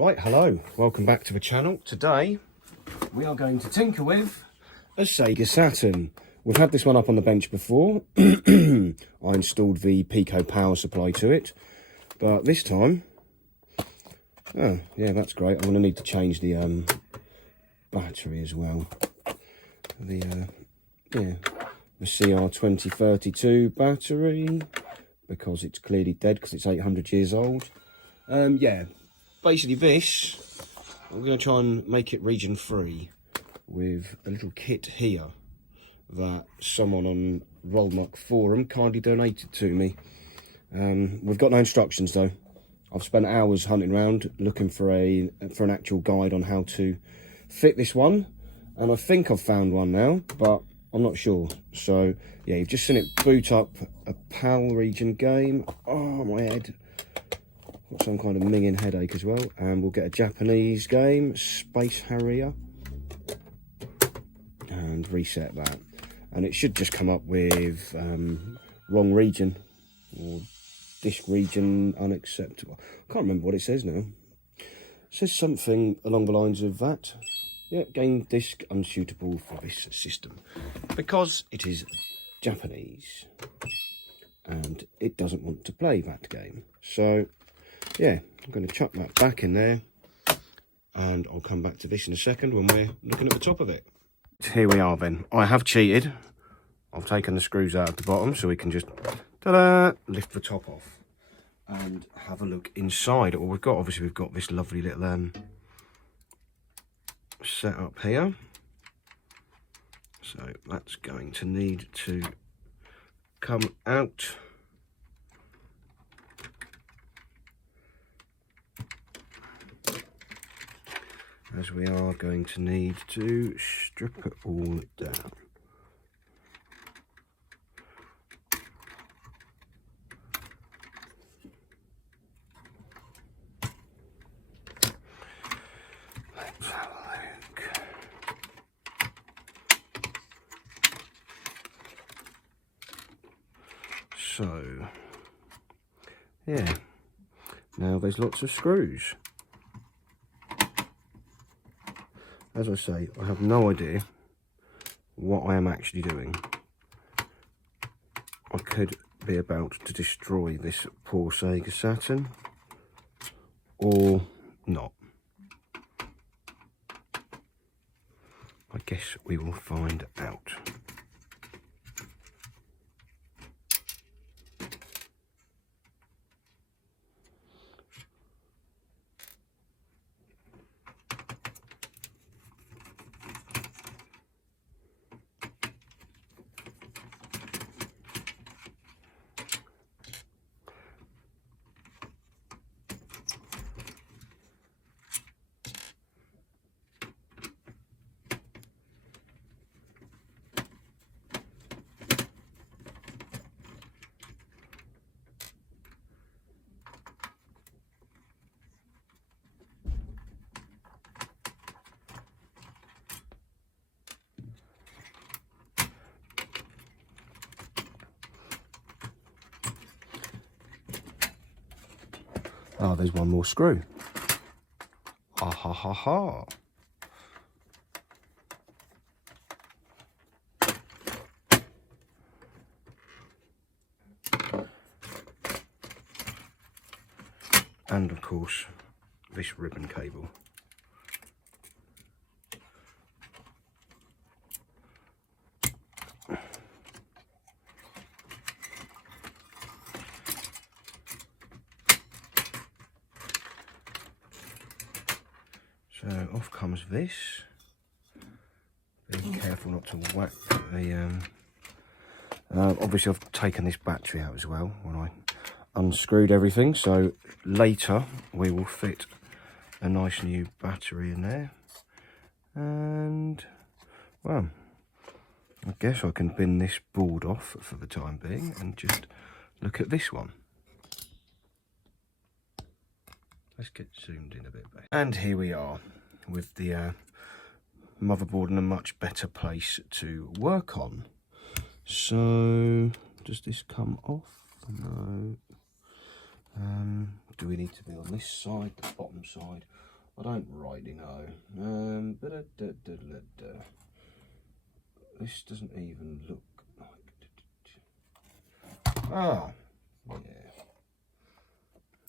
Right, hello, welcome back to the channel. Today we are going to tinker with a Sega Saturn. We've had this one up on the bench before. I installed the Pico power supply to it, but this time, oh yeah, that's great. I'm going to need to change the battery as well. The CR2032 battery, because it's clearly dead because it's 800 years old. Yeah, basically this, I'm going to try and make it region free with a little kit here that someone on RetroModzz forum kindly donated to me. We've got no instructions though. I've spent hours hunting around looking for an actual guide on how to fit this one, and I think I've found one now, but I'm not sure. So yeah, you've just seen it boot up a PAL region game. Oh, my head. Got some kind of minging headache as well. And we'll get a Japanese game, Space Harrier, and reset that. And it should just come up with wrong region, or disk region unacceptable. I can't remember what it says now. It says something along the lines of that. Yeah, game disk unsuitable for this system, because it is Japanese and it doesn't want to play that game. So yeah, I'm going to chuck that back in there, and I'll come back to this in a second when we're looking at the top of it. Here we are then. I have cheated. I've taken the screws out of the bottom so we can just lift the top off and have a look inside at what we've got. Obviously we've got this lovely little set up here, so that's going to need to come out. As we are going to need to strip it all down. Let's have a look. So, yeah, now there's lots of screws. As I say, I have no idea what I am actually doing. I could be about to destroy this poor Sega Saturn, or not. I guess we will find out. Oh, there's one more screw. Ha ha ha ha. And of course, this ribbon cable. So off comes this. Be careful not to whack the. Obviously, I've taken this battery out as well when I unscrewed everything. So later we will fit a nice new battery in there, and well, I guess I can bin this board off for the time being and just look at this one. Let's get zoomed in a bit better. And here we are with the motherboard in a much better place to work on. So, does this come off? No. Do we need to be on this side, the bottom side, I don't rightly know. This doesn't even look like... Ah, yeah.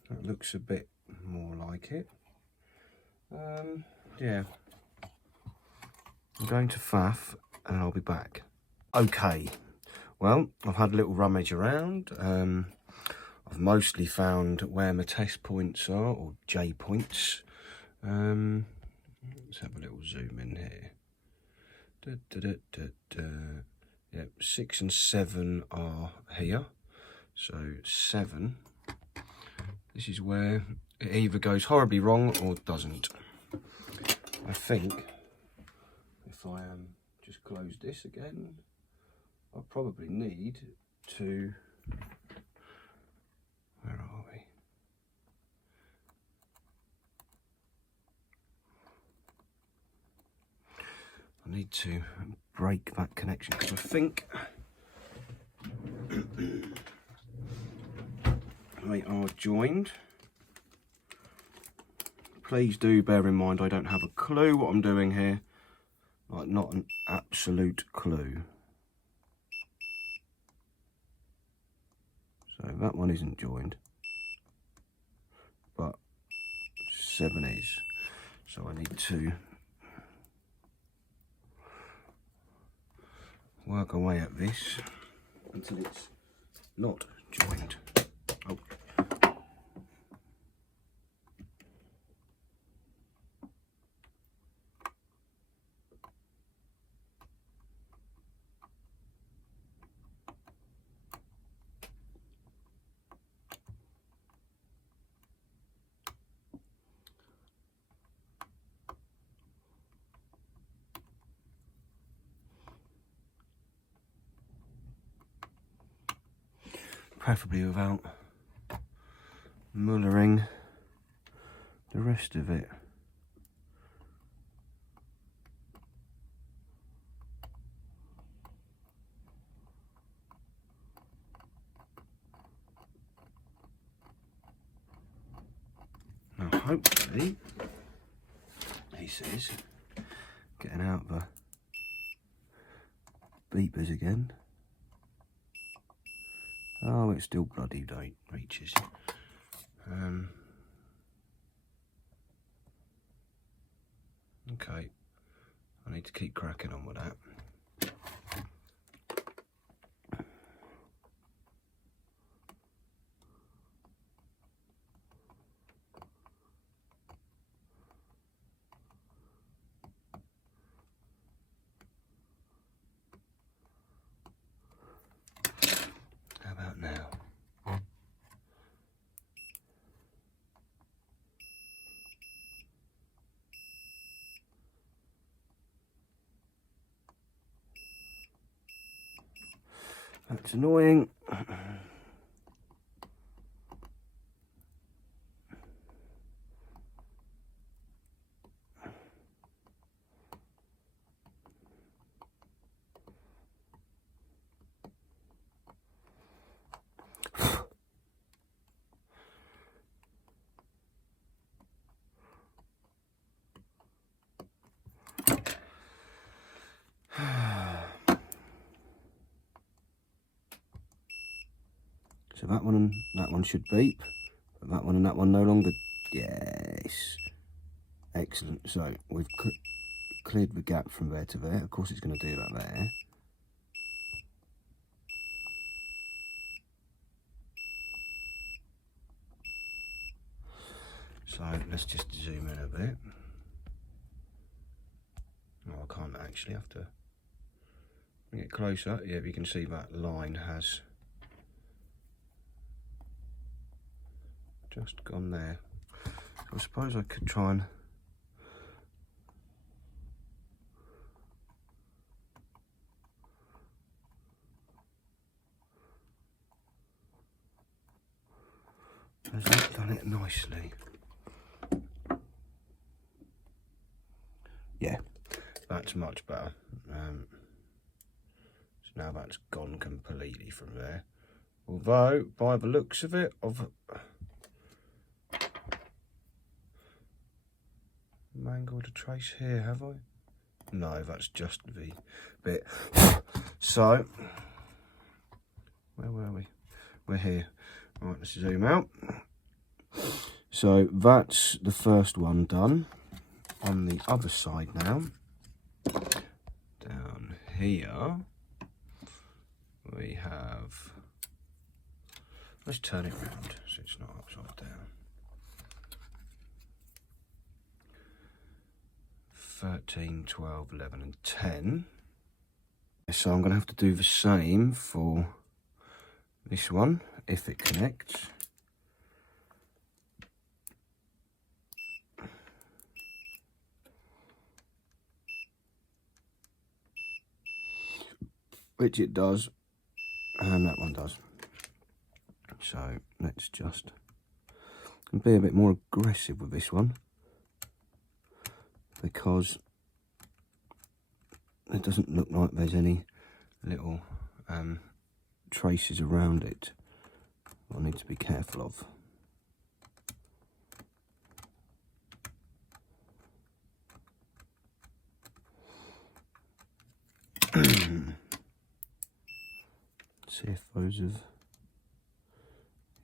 That looks a bit more like it. Yeah. I'm going to faff and I'll be back. Okay. Well, I've had a little rummage around. I've mostly found where my test points are, or J points. Let's have a little zoom in here. Yep, 6 and 7 are here. So 7, this is where it either goes horribly wrong or doesn't. I think if I just close this again, I probably need to, where are we? I need to break that connection because I think they are joined. Please do bear in mind I don't have a clue what I'm doing here, like not an absolute clue. So that one isn't joined, but 7 is. So I need to work away at this until it's not joined. Oh. Preferably without mullering the rest of it. Now hopefully, he says, getting out the beepers again. Oh, it still bloody reaches. Okay, I need to keep cracking on with that. How about now? That's annoying. So that one and that one should beep, but that one and that one no longer. Yes, excellent. So we've cleared the gap from there to there. Of course, it's going to do that there. So let's just zoom in a bit. Oh, I can't actually, have to get closer. Yeah, you can see that line has just gone there. So I suppose I could try and has that done it nicely? Yeah, that's much better. So now that's gone completely from there. Although, by the looks of it, mangled a trace here, have I? No, that's just the bit. So, where were we? We're here. Right, let's zoom out. So that's the first one done. On the other side now, down here, we have, let's turn it round so it's not upside down. 13, 12, 11 and 10. So I'm going to have to do the same for this one, if it connects. Which it does, and that one does. So let's just be a bit more aggressive with this one, because it doesn't look like there's any little traces around it I need to be careful of. See if those have,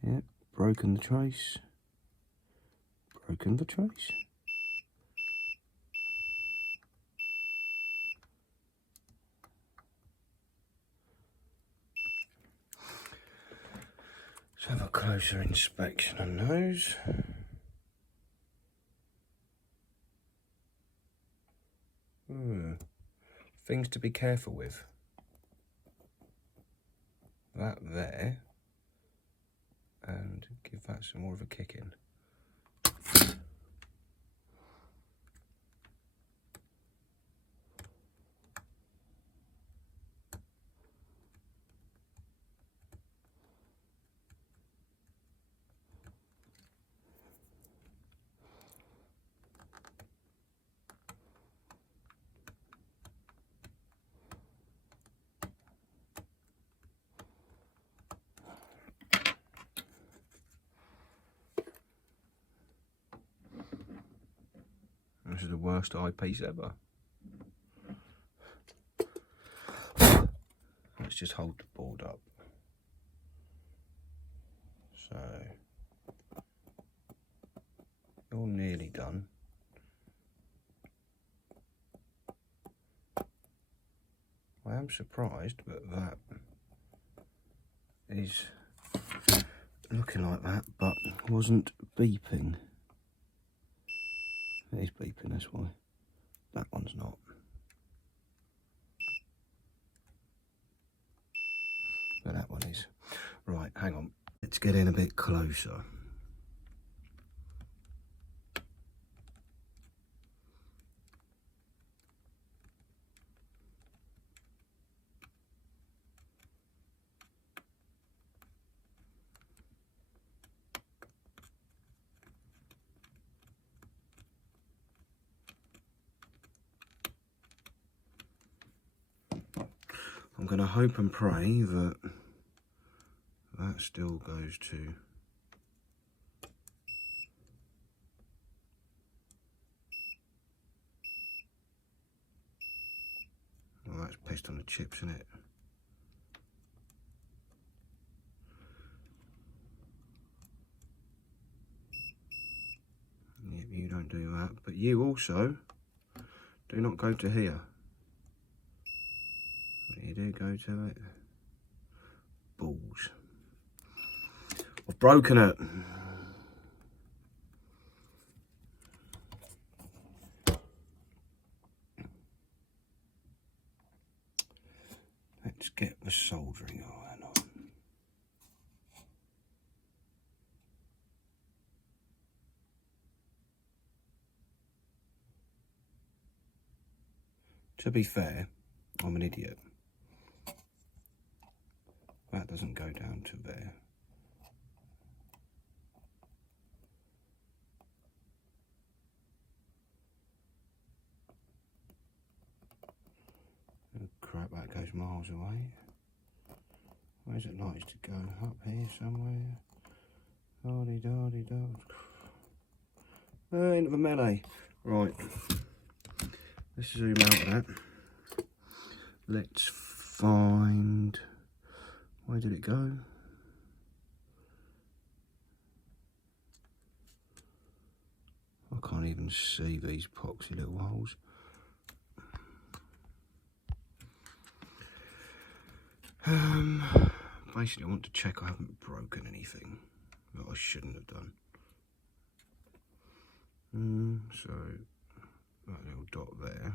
yeah, broken the trace, broken the trace. Let's have a closer inspection on those. Things to be careful with. That there, and give that some more of a kick in. This is the worst eyepiece ever. Let's just hold the board up. So, you're nearly done. I am surprised, but that is looking like that, but wasn't beeping. It is beeping, that's why. That one's not. But that one is. Right, hang on. Let's get in a bit closer. I'm going to hope and pray that that still goes to well, that's pissed on the chips, isn't it? Yep, you don't do that, but you also do not go to here. You do go to it. Balls. I've broken it. Let's get the soldering iron on. To be fair, I'm an idiot. That doesn't go down to there. Oh crap, that goes miles away. Where's it likely to go? Up here somewhere? Into the melee. Right, let's zoom out of that. Let's find, where did it go? I can't even see these poxy little holes. Basically I want to check I haven't broken anything that I shouldn't have done. So that little dot there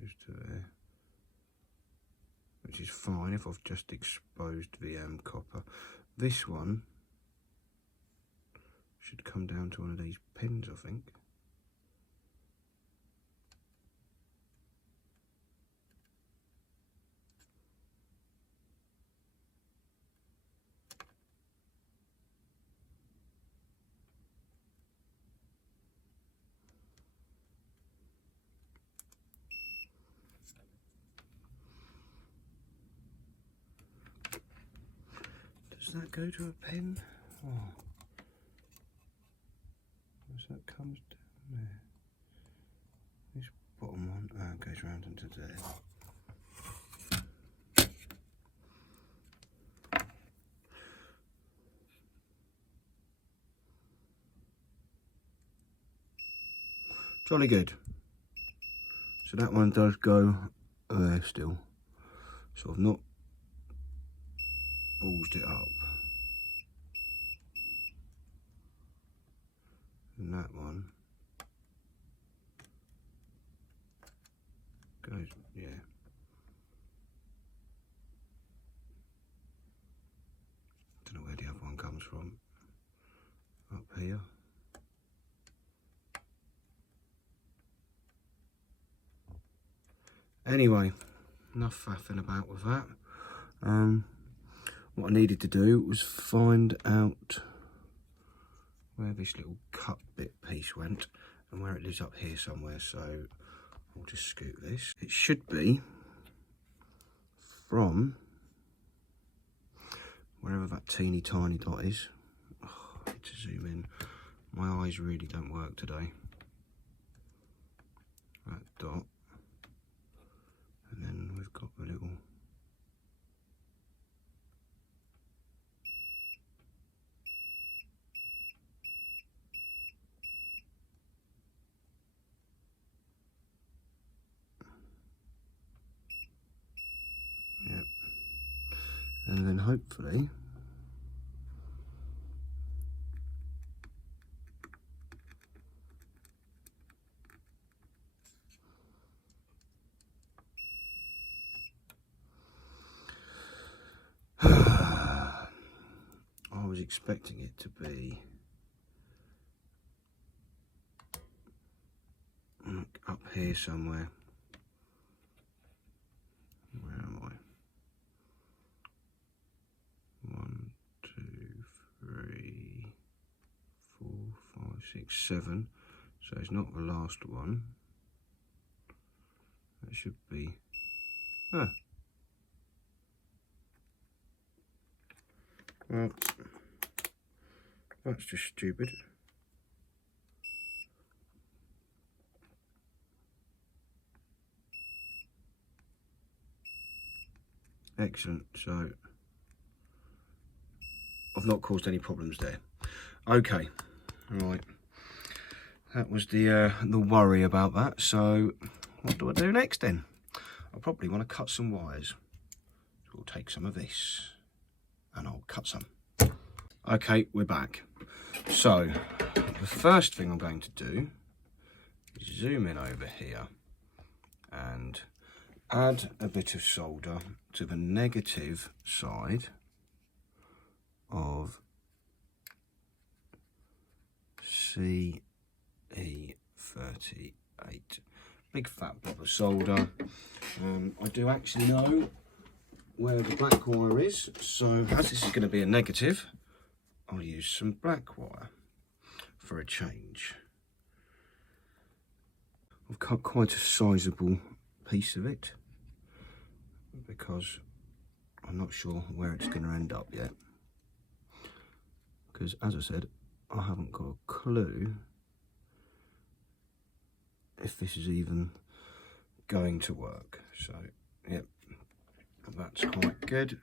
goes to there, which is fine if I've just exposed VM copper. This one should come down to one of these pins, I think. Does that go to a pin? Oh. So that comes down there. This bottom one goes round into there. Jolly good. So that one does go there still. So I've not ballsed it up. And that one goes, yeah. Don't know where the other one comes from. Up here. Anyway, enough faffing about with that. What I needed to do was find out where this little cut bit piece went and where it lives up here somewhere, so I'll just scoot this. It should be from wherever that teeny tiny dot is. Oh, I need to zoom in. My eyes really don't work today. That dot. And then we've got the little and then hopefully I was expecting it to be up here somewhere. Where am I? 1, 2, 3, 4, 5, 6, 7. So it's not the last one. That should be. Well, that's just stupid. Excellent. So I've not caused any problems there. Okay, right. That was the worry about that. So what do I do next then? I probably want to cut some wires. So we'll take some of this and I'll cut some. Okay, we're back. So the first thing I'm going to do is zoom in over here and add a bit of solder to the negative side of CE38. Big fat blob of solder. I do actually know where the black wire is, so as this is going to be a negative, I'll use some black wire for a change. I've cut quite a sizable piece of it because I'm not sure where it's going to end up yet, because as I said, I haven't got a clue if this is even going to work. So, yep, that's quite good.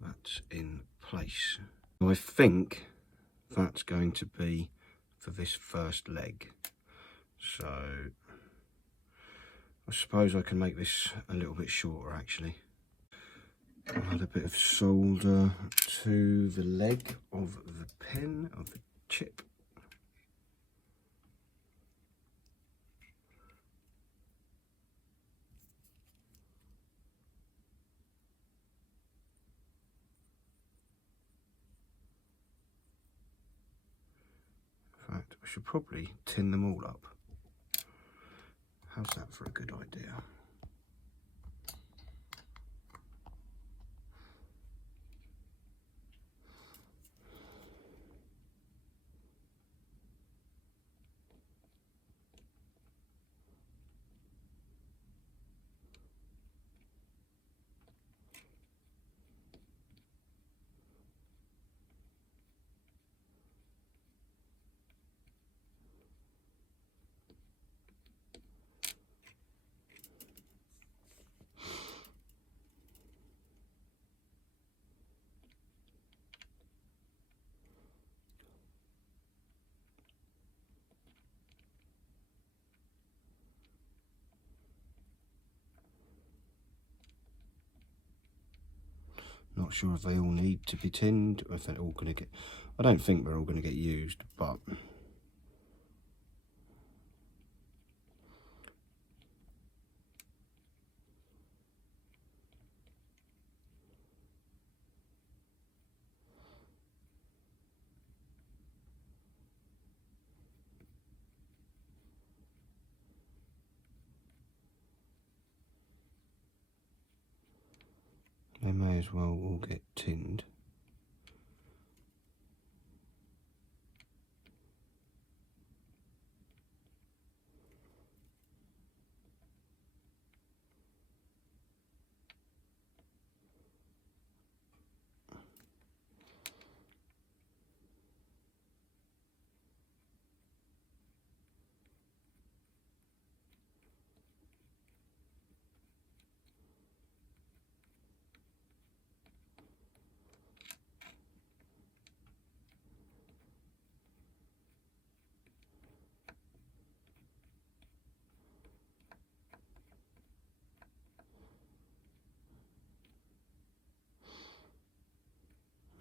That's in place. I think that's going to be for this first leg. So I suppose I can make this a little bit shorter actually. I'll add a bit of solder to the leg of the pin, of the chip. In fact, I should probably tin them all up. How's that for a good idea? Not sure if they all need to be tinned or if they're all going to get... I don't think they're all going to get used, but... they may as well all get tinned.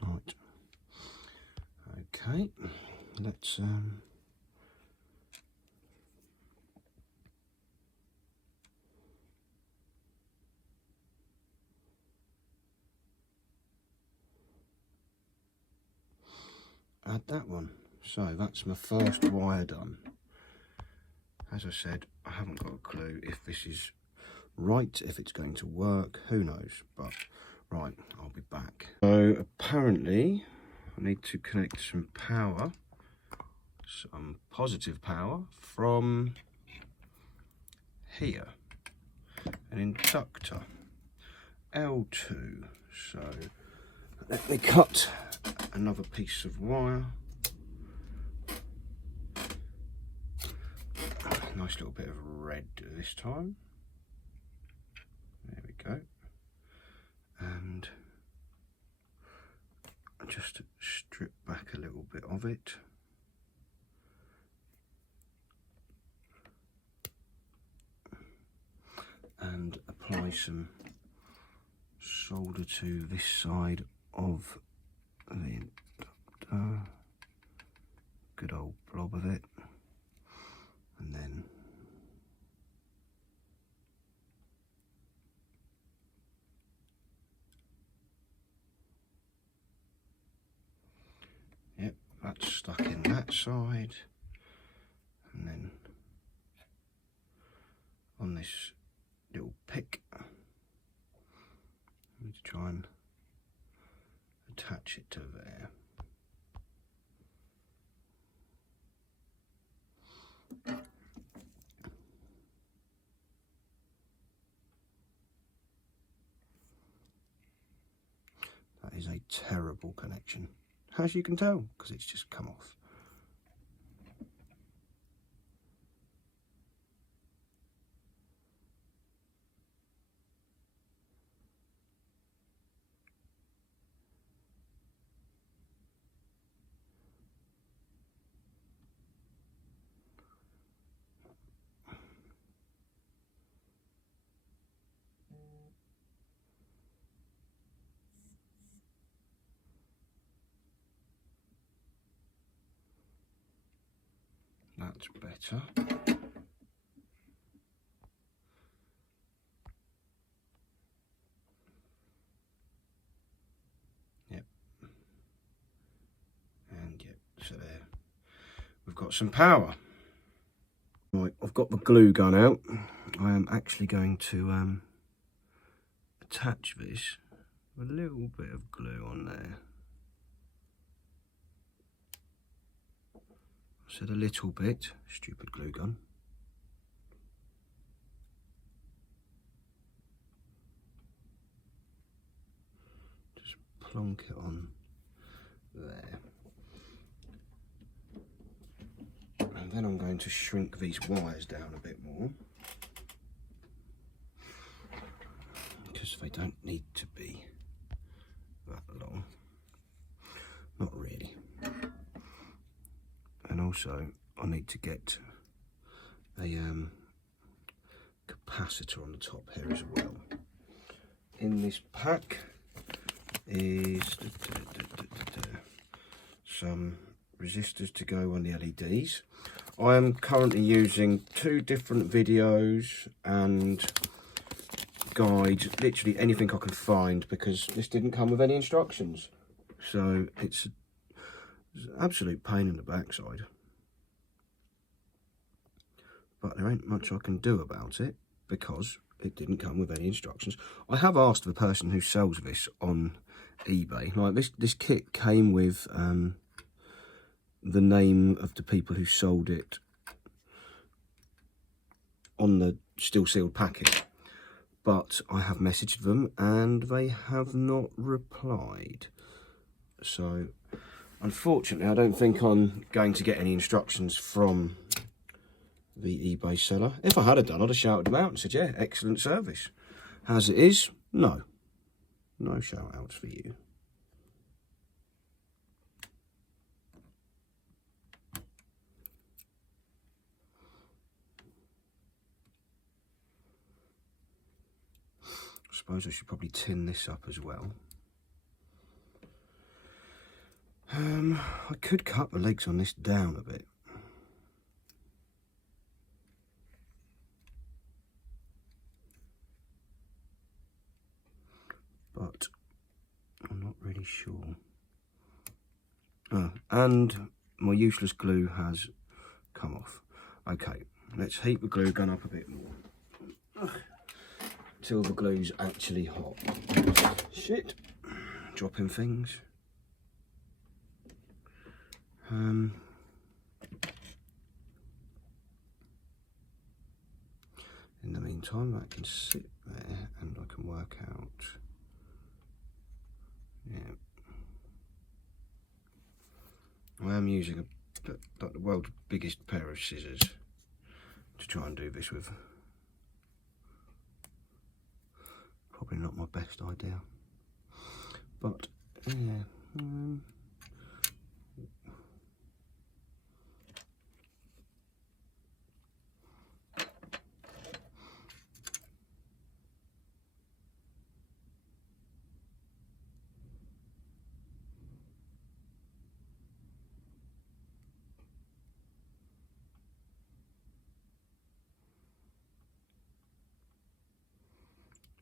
Right. Okay. Let's add that one. So that's my first wire done. As I said, I haven't got a clue if this is right, if it's going to work, who knows, but right, I'll be back. So apparently I need to connect some power, some positive power from here, an inductor, L2. So let me cut another piece of wire. Nice little bit of red this time. There we go. And just strip back a little bit of it. And apply some solder to this side of the inductor. Good old blob of it. And then yep, that's stuck in that side, and then on this little pick I need to try and attach it to there. That is a terrible connection. as you can tell, because it's just come off. That's better. Yep. And yep, so there. We've got some power. Right, I've got the glue gun out. I am actually going to attach this with a little bit of glue on there. I said a little bit, stupid glue gun. Just plonk it on there. And then I'm going to shrink these wires down a bit more, because they don't need to be that long. Not really. And also I need to get a capacitor on the top here as well. In this pack is some resistors to go on the LEDs. I am currently using 2 different videos and guides, literally anything I can find, because this didn't come with any instructions. So it's an absolute pain in the backside. But there ain't much I can do about it, because it didn't come with any instructions. I have asked the person who sells this on eBay. Like this kit came with the name of the people who sold it on the still sealed packet, but I have messaged them and they have not replied. So unfortunately I don't think I'm going to get any instructions from the eBay seller. If I had done, I'd have shouted them out and said, yeah, excellent service. As it is, no shout outs for you. I suppose I should probably tin this up as well. I could cut the legs on this down a bit. But I'm not really sure. And my useless glue has come off. Okay, let's heat the glue gun up a bit more. Till the glue's actually hot. Shit, dropping things. In the meantime, that can sit there and I can work out. Yeah, I am using the world's biggest pair of scissors to try and do this with. Probably not my best idea, but yeah.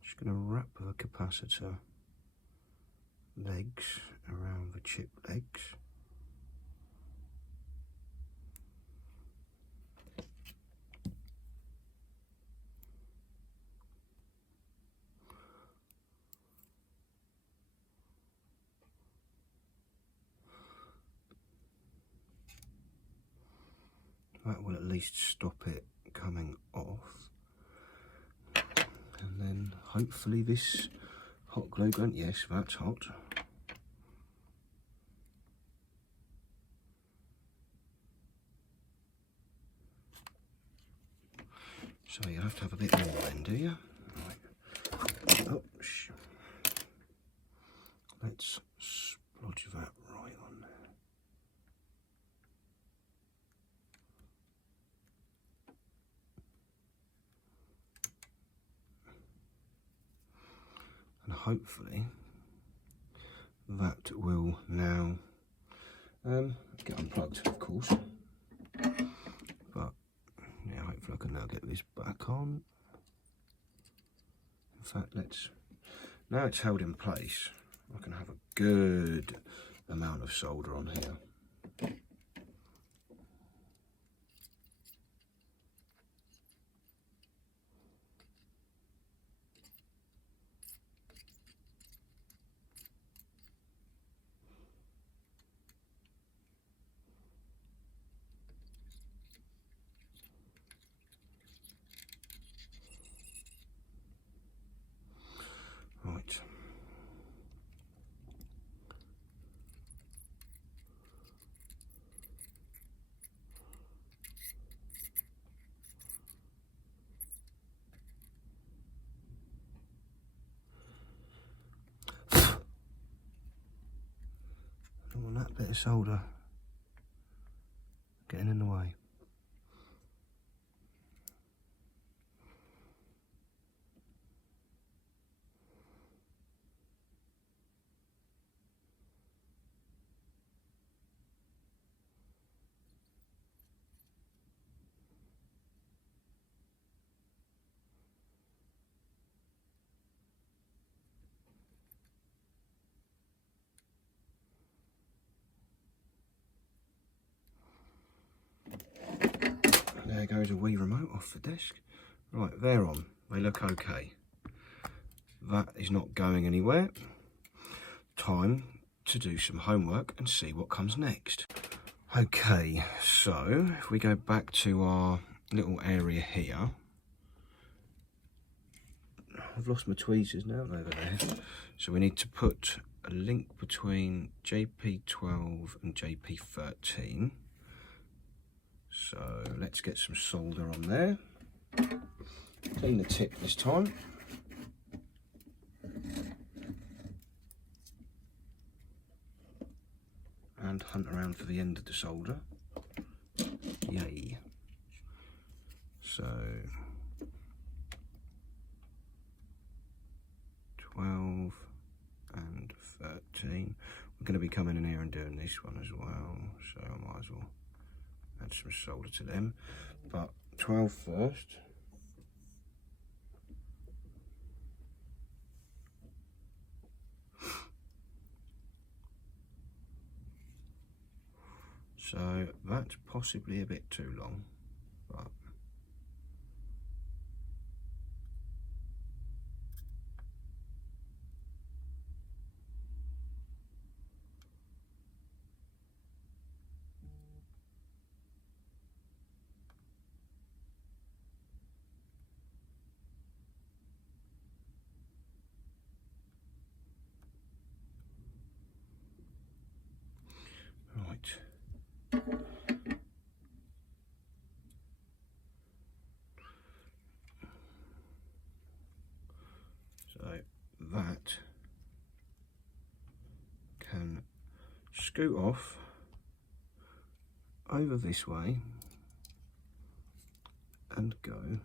Just going to wrap the capacitor legs around the chip legs. That will at least stop it coming off. And then hopefully this hot glue gun, yes, that's hot. So you'll have to have a bit more then, do you? Right. Oh, let's splodge that right on there. And hopefully that will now get unplugged, of course. But yeah, hopefully I can now get this back on. In fact, now it's held in place, I can have a good amount of solder on here. Right. I don't want that bit of solder getting in the way. There goes a Wii remote off the desk. Right, they're on. They look okay. That is not going anywhere. Time to do some homework and see what comes next. Okay, so if we go back to our little area here. I've lost my tweezers now over there. So we need to put a link between JP12 and JP13. So let's get some solder on there. Clean the tip this time. And hunt around for the end of the solder. Yay. So 12 and 13. We're going to be coming in here and doing this one as well, so I might as well add some solder to them. But 12 first. So that's possibly a bit too long, but right. So that can scoot off over this way and go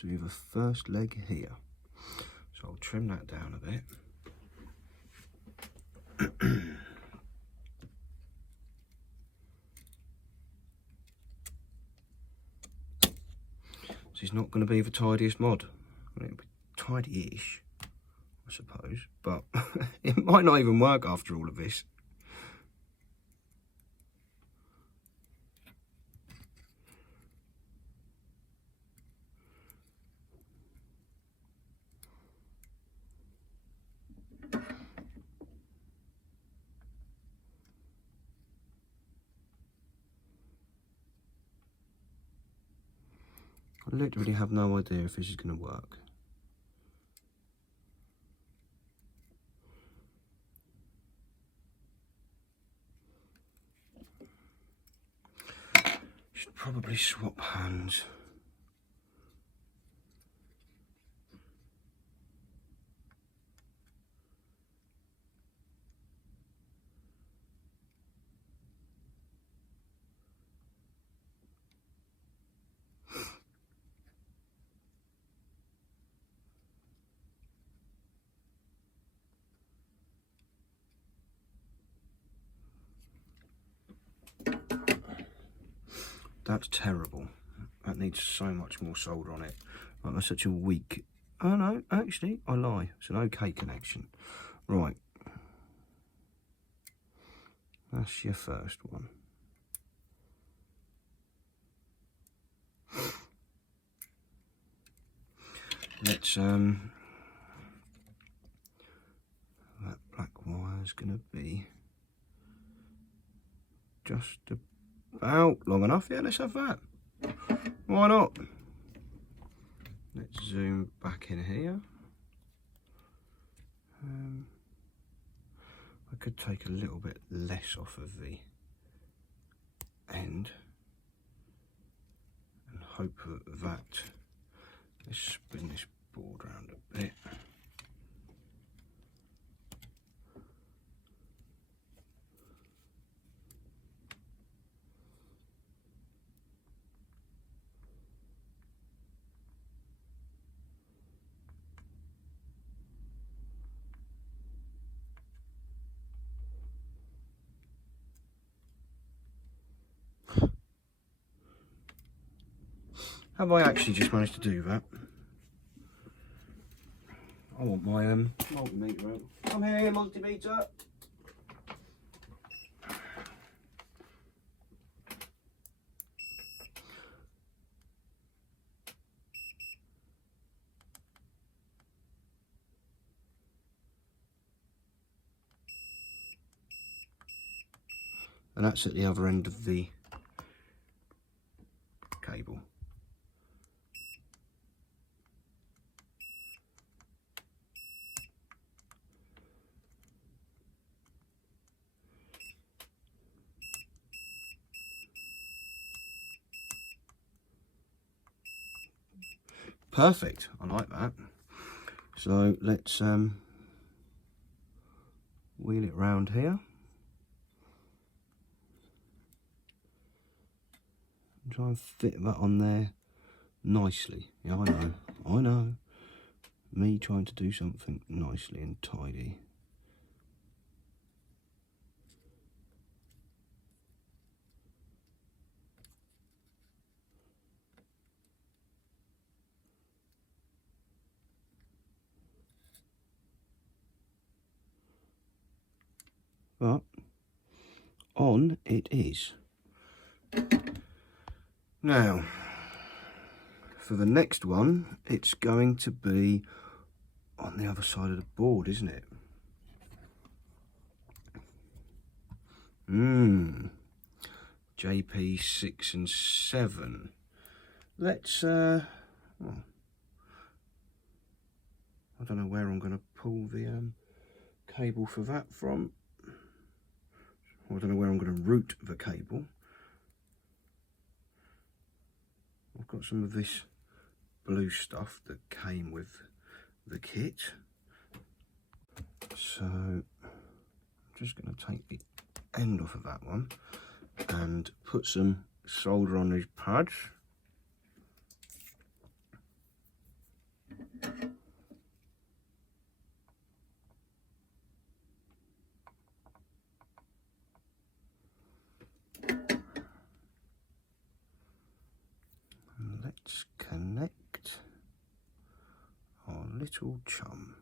to the first leg here. So I'll trim that down a bit. This is not going to be the tidiest mod. I mean, it'll be tidy-ish, I suppose, but it might not even work after all of this. I literally have no idea if this is going to work. probably swap hands. That's terrible. That needs so much more solder on it. Like, that's such a weak... Oh no, actually, I lie. It's an okay connection. Right. That's your first one. Let's, that black wire's gonna be just about long enough. Yeah, let's have that. Why not? Let's zoom back in here. I could take a little bit less off of the end and hope that let's spin this board around a bit. Have I actually just managed to do that? I want my multimeter out. Come here, multimeter. And that's at the other end of the cable. Perfect, I like that. So let's wheel it round here. Try and fit that on there nicely. Yeah, I know. Me trying to do something nicely and tidy. But on it is. Now, for the next one, it's going to be on the other side of the board, isn't it? JP 6 and 7. Let's, well, I don't know where I'm going to pull the cable for that from. I don't know where I'm going to route the cable. I've got some of this blue stuff that came with the kit. So I'm just going to take the end off of that one and put some solder on these pads. And let's connect our little chum.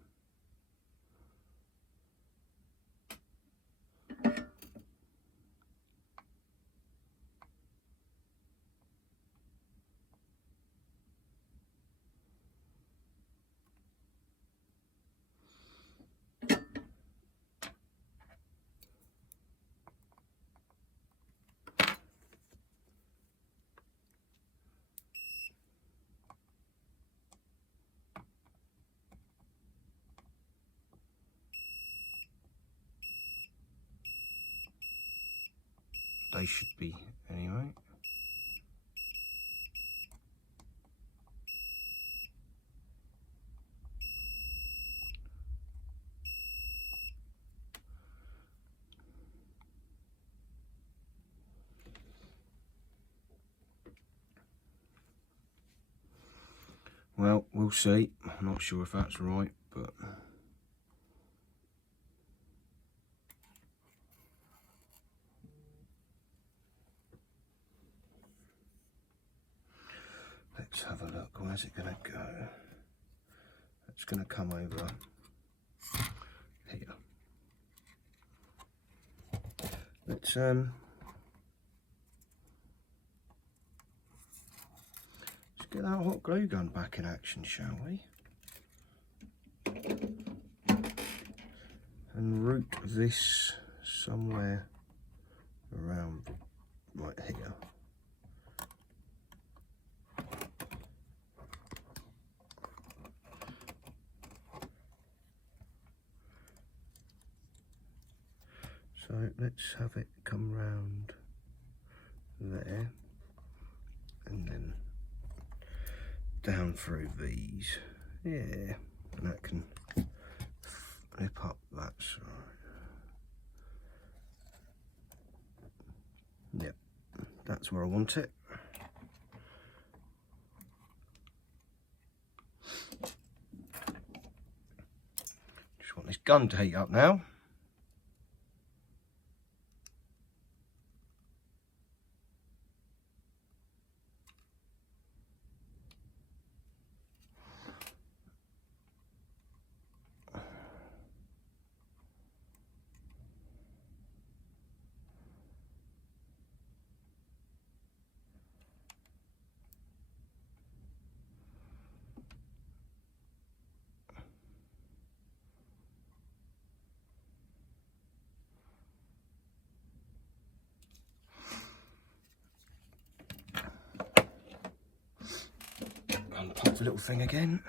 They should be anyway. Well, we'll see. I'm not sure if that's right, but let's have a look. Where's it going to go? It's going to come over here. Let's get that hot glue gun back in action, shall we? And route this somewhere around right here. So let's have it come round there and then down through these. Yeah, and that can flip up that side. Yep, that's where I want it. Just want this gun to heat up now. Unpop the little thing again,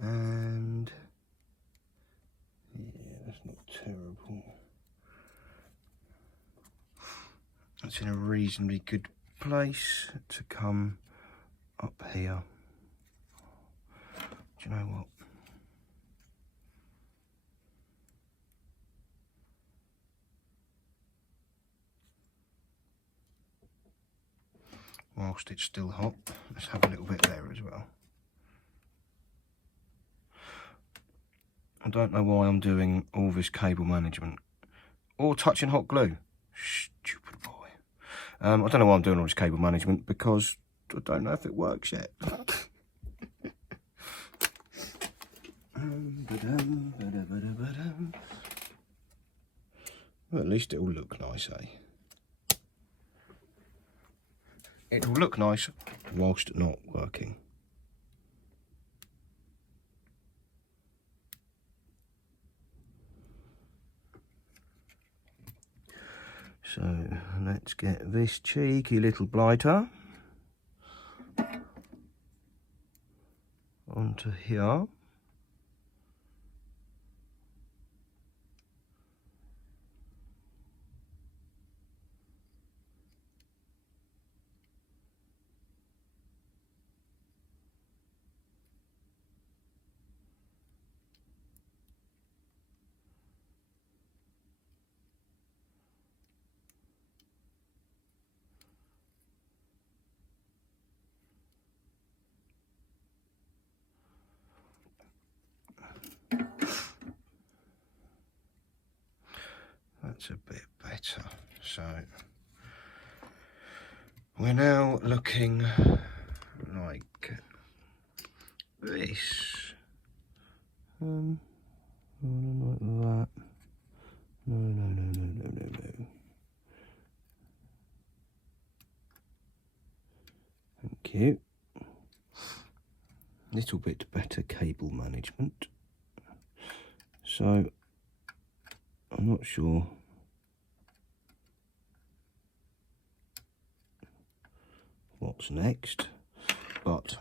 and yeah, that's not terrible. It's in a reasonably good place to come up here. Do you know what? Whilst it's still hot, let's have a little bit there as well. I don't know why I'm doing all this cable management or touching hot glue. Stupid boy. I don't know why I'm doing all this cable management, because I don't know if it works yet. Well, at least it will look nice, eh? It will look nice whilst not working. So let's get this cheeky little blighter onto here. That's a bit better. So we're now looking like this. Like that. No. Thank you. Little bit better cable management. So I'm not sure what's next, but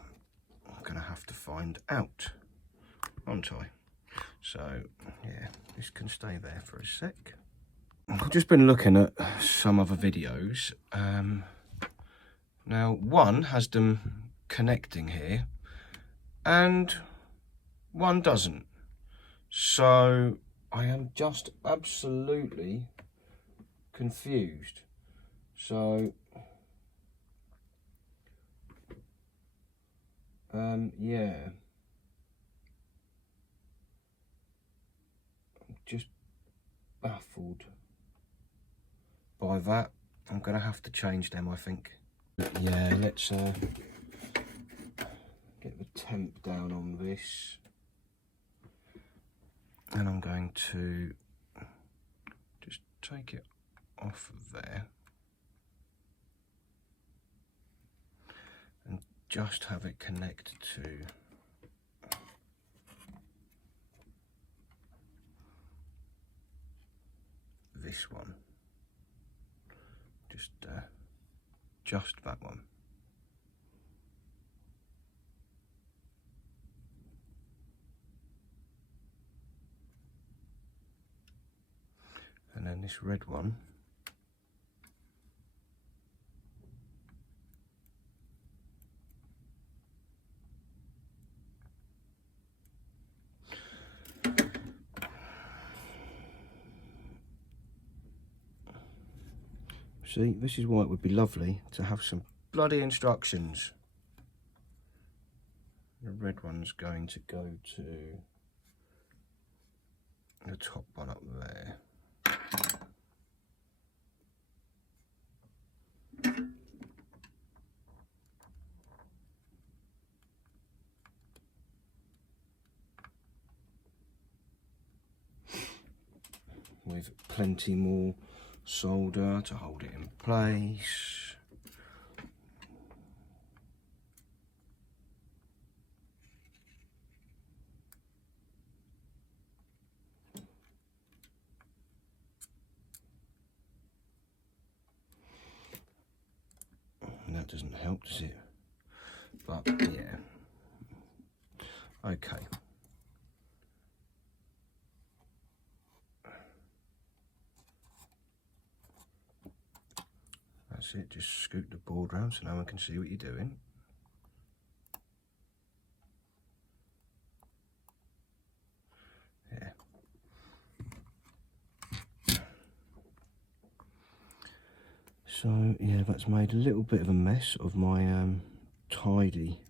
I'm gonna have to find out, aren't I? So yeah, this can stay there for a sec. I've just been looking at some other videos. Now one has them connecting here and one doesn't. So I am just absolutely confused. So Yeah. I'm just baffled by that. I'm going to have to change them, I think. Yeah, let's get the temp down on this. And I'm going to just take it off of there. And just have it connect to this one. Just that one. And then this red one, see, this is why it would be lovely to have some bloody instructions. The red one's going to go to the top one up there. With plenty more solder to hold it in place. And that doesn't help, does it? But yeah, okay. That's it, just scoot the board round so no one can see what you're doing. Yeah. So yeah, that's made a little bit of a mess of my tidy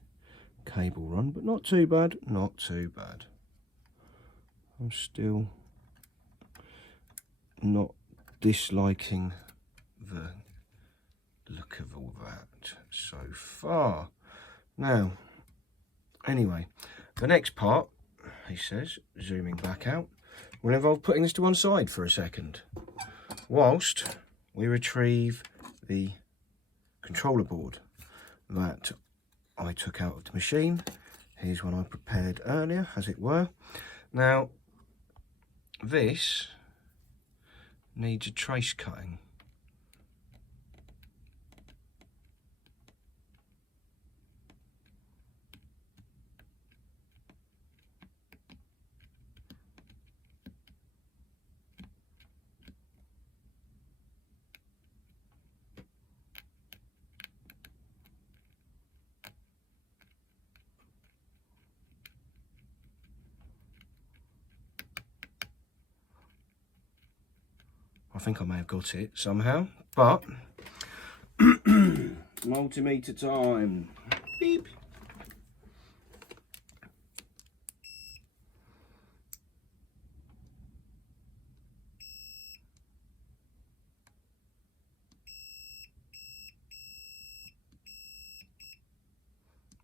cable run, but not too bad, not too bad. I'm still not disliking the look of all that so far. Now, anyway, the next part, he says, zooming back out, will involve putting this to one side for a second, whilst we retrieve the controller board that I took out of the machine. Here's one I prepared earlier, as it were. Now, this needs a trace cutting. I think I may have got it somehow, but multimeter time. Beep.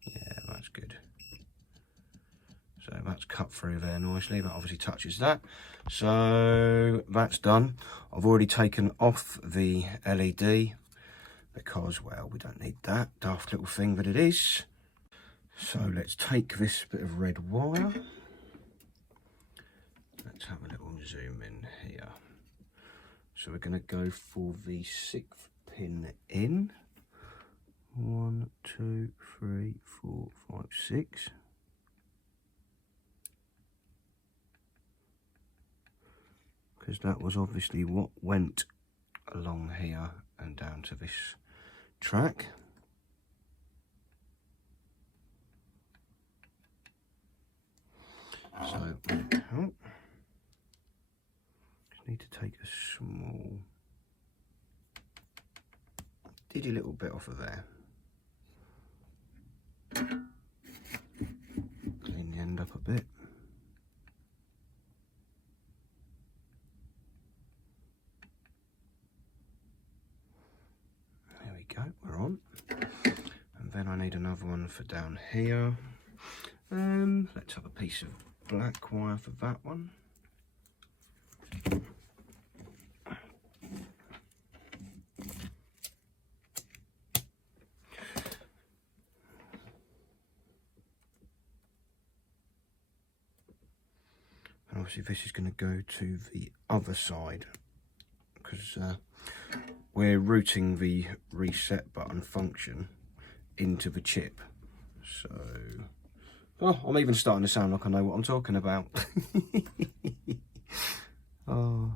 Yeah, that's good. So that's cut through there nicely. That obviously touches that. So that's done. I've already taken off the LED because, well, we don't need that. Daft little thing that it is. So let's take this bit of red wire. Let's have a little zoom in here. So we're going to go for the 6th pin in. 1, 2, 3, 4, 5, 6. Because that was obviously what went along here and down to this track. So, oh, just need to take a small, little bit off of there. go, we're on. And then I need another one for down here. Let's have a piece of black wire for that one. And obviously this is going to go to the other side, because we're routing the reset button function into the chip. So, oh, I'm even starting to sound like I know what I'm talking about. Oh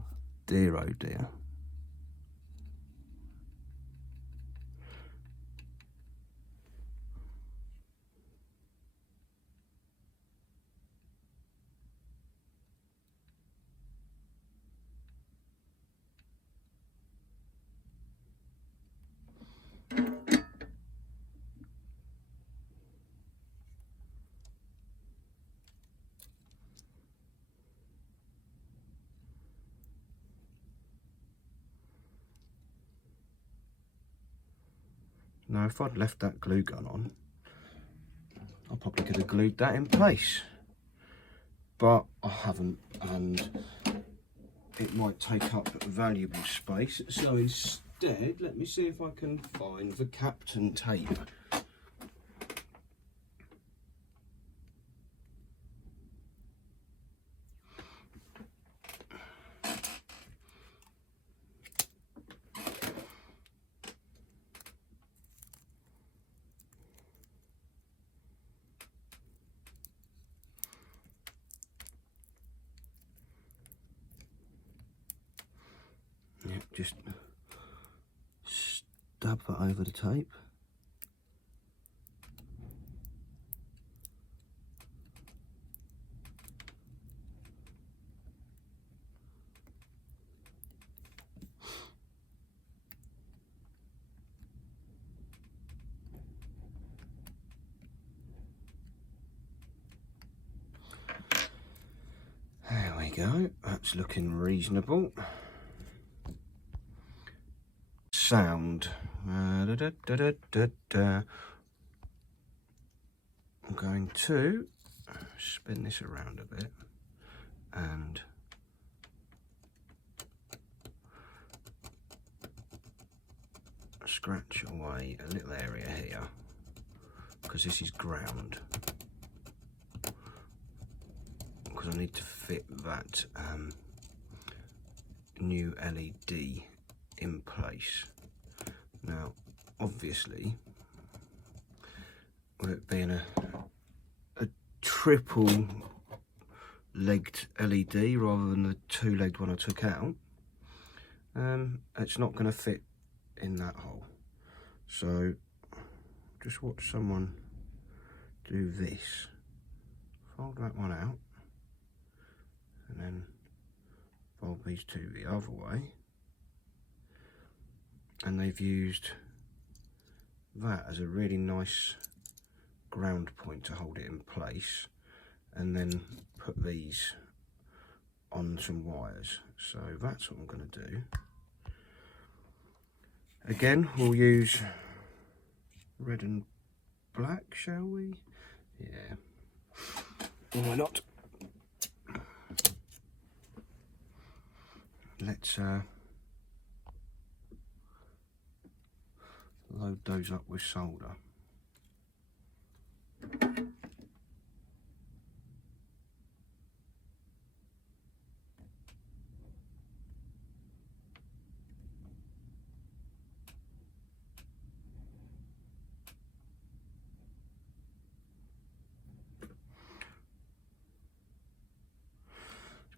dear, oh dear. Now, if I'd left that glue gun on, I probably could have glued that in place. But I haven't, and it might take up valuable space. So instead, let me see if I can find the Captain tape. Yeah, just stab that over the tape. There we go, that's looking reasonable. Sound. I'm going to spin this around a bit and scratch away a little area here, because this is ground. Because I need to fit that new LED in place. Now, obviously, with it being a triple legged LED rather than the two-legged one I took out, it's not going to fit in that hole. So just watch someone do this. Fold that one out and then fold these two the other way, and they've used that as a really nice ground point to hold it in place, and then put these on some wires. So that's what I'm going to do. Again, we'll use red and black, shall we? Yeah. Why not? Let's load those up with solder.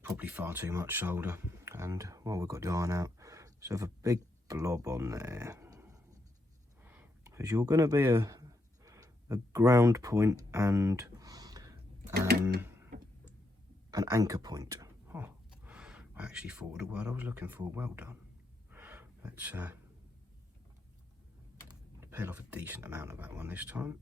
Probably far too much solder, and while we've got the iron out, let's have a big blob on there, because you're going to be a ground point and an anchor point. Oh, I actually thought of the word I was looking for. Well done. Let's peel off a decent amount of that one this time.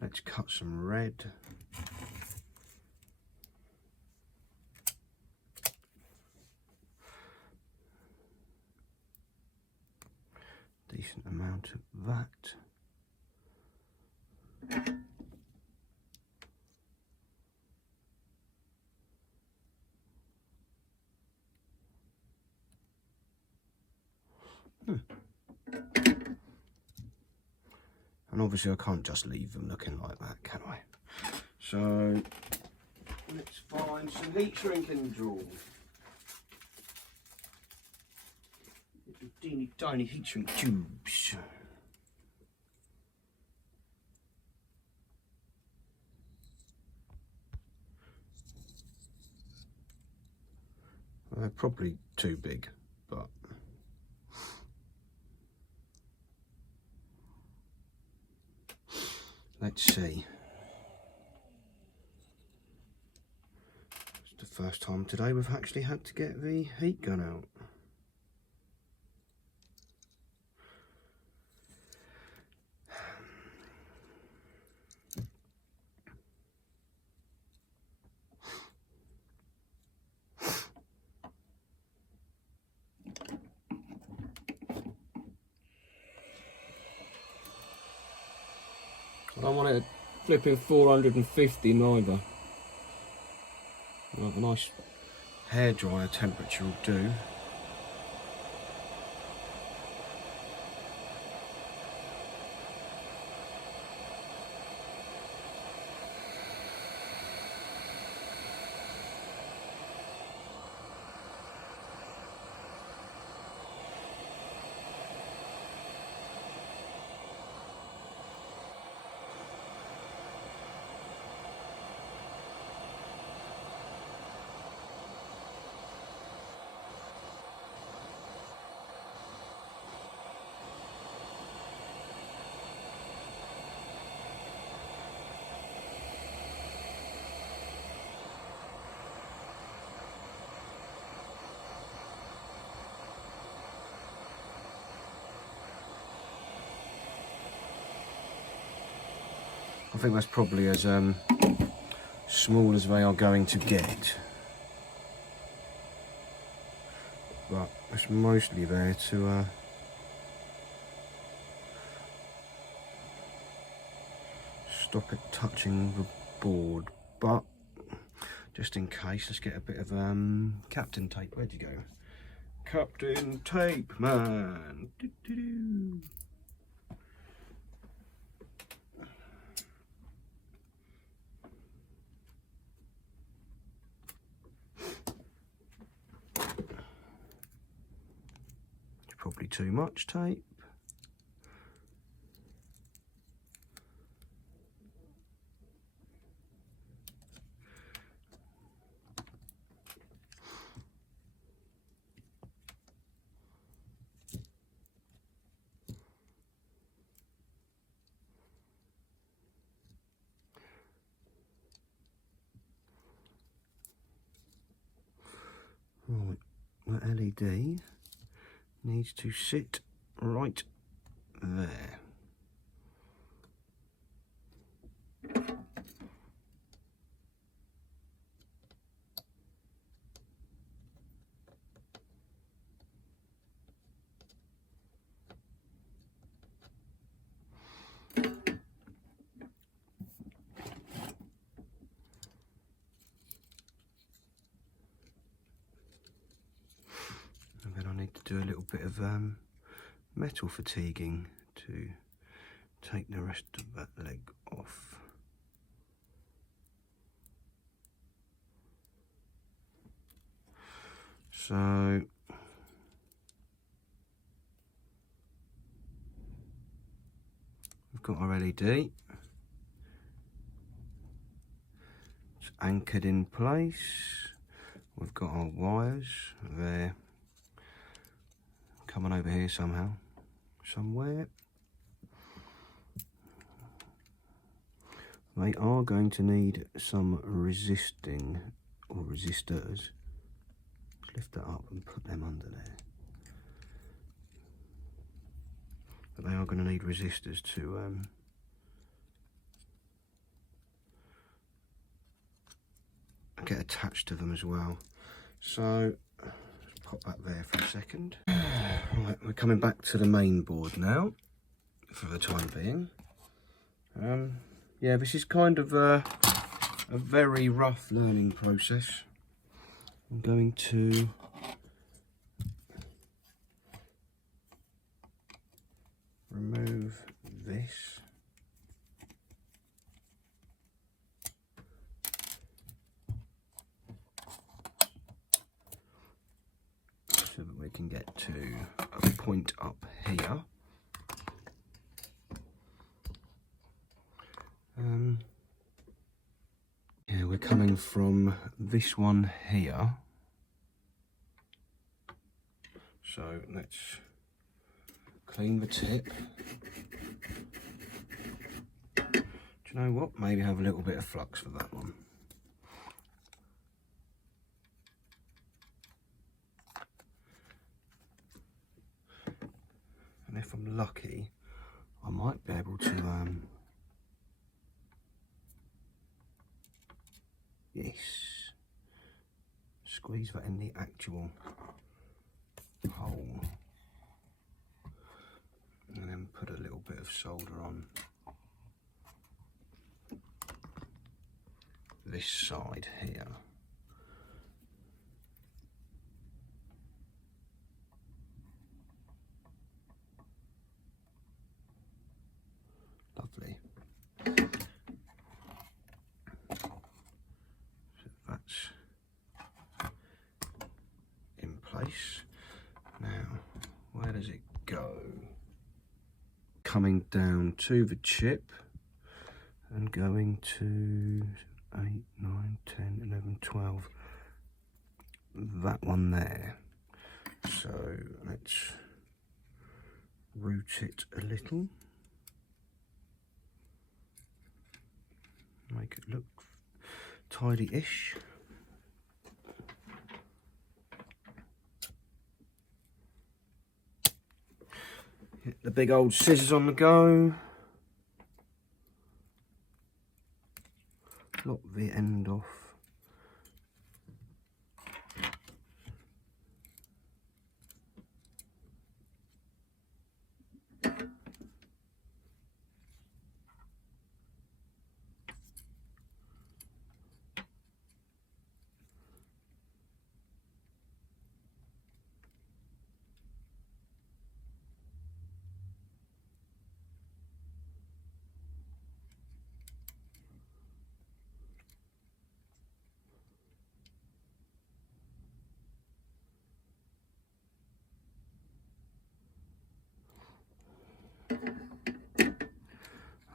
Let's cut some red. Decent amount of that. And obviously I can't just leave them looking like that, can I? So let's find some heat shrinking draw. Little teeny tiny heat shrink tubes. They're probably too big, but let's see. It's the first time today we've actually had to get the heat gun out. I don't want it flipping 450 neither. Well, a nice hairdryer temperature will do. I think that's probably as small as they are going to get, but it's mostly there to stop it touching the board. But just in case, let's get a bit of Captain tape. Where'd you go? Captain tape, man. Doo-doo-doo. Probably too much tape. Right, my LED needs to sit right there. And then I need to do a little bit of metal fatiguing to take the rest of that leg off. So we've got our LED. It's anchored in place. We've got our wires there, coming over here somehow, somewhere. They are going to need some resisting, or resistors. Let's lift that up and put them under there. But they are going to need resistors to get attached to them as well. So let's pop that there for a second. Right, we're coming back to the main board now for the time being. Yeah, this is kind of a very rough learning process. I'm going to remove this. So that we can get to a point up here. Yeah, we're coming from this one here. So let's clean the tip. Do you know what? Maybe have a little bit of flux for that one. And if I'm lucky, I might be able to yes, squeeze that in the actual hole, and then put a little bit of solder on this side here. Lovely. So that's in place. Now, where does it go? Coming down to the chip and going to 8, 9, 10, 11, 12. That one there. So let's root it a little. Make it look tidy-ish. Get the big old scissors on the go. Lop the end off.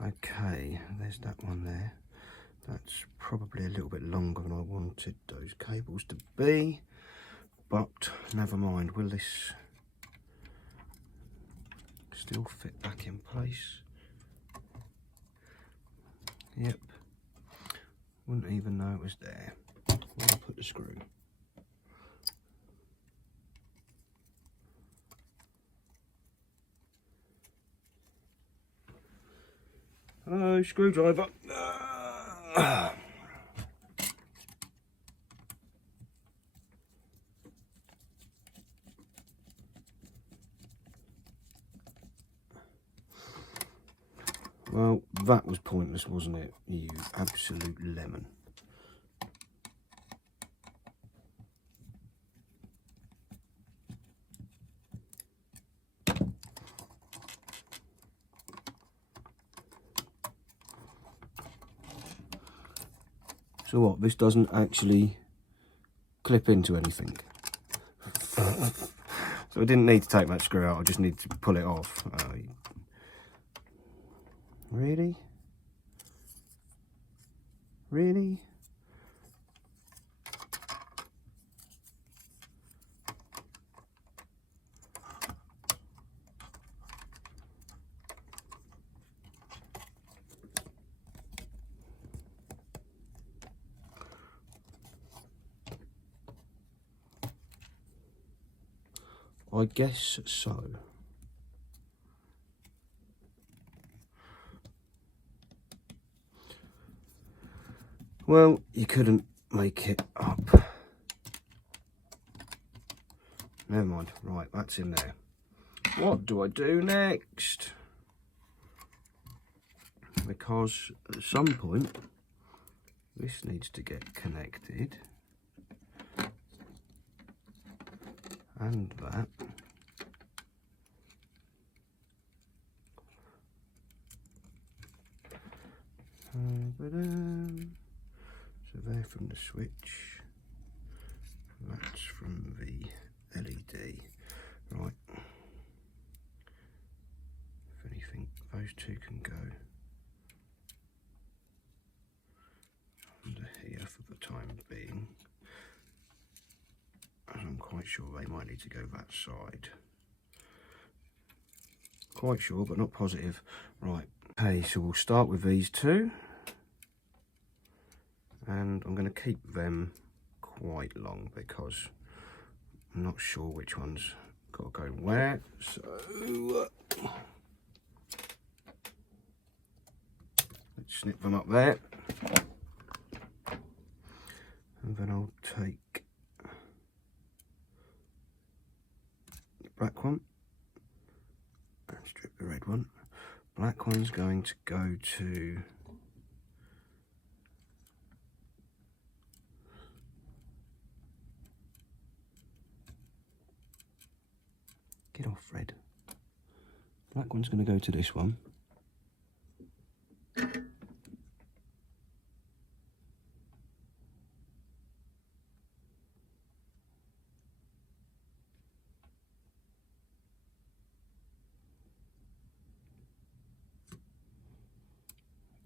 Okay, there's that one there. That's probably a little bit longer than I wanted those cables to be, but never mind. Will this still fit back in place? Yep. Wouldn't even know it was there. Where I put the screw. Hello, screwdriver. Well, that was pointless, wasn't it? You absolute lemon. So what, this doesn't actually clip into anything. So I didn't need to take that screw out, I just need to pull it off. Really? Really? I guess so. Well, you couldn't make it up. Never mind. Right, that's in there. What do I do next? Because at some point this needs to get connected, and that. So they're from the switch, that's from the LED. Right, if anything, those two can go under here for the time being, as I'm quite sure they might need to go that side. Quite sure, but not positive. Right, okay, so we'll start with these two, and I'm going to keep them quite long because I'm not sure which one's got to go where. So let's snip them up there, and then I'll take the black one and strip the red one. Black one's going to go to get off, Fred. Black one's going to go to this one.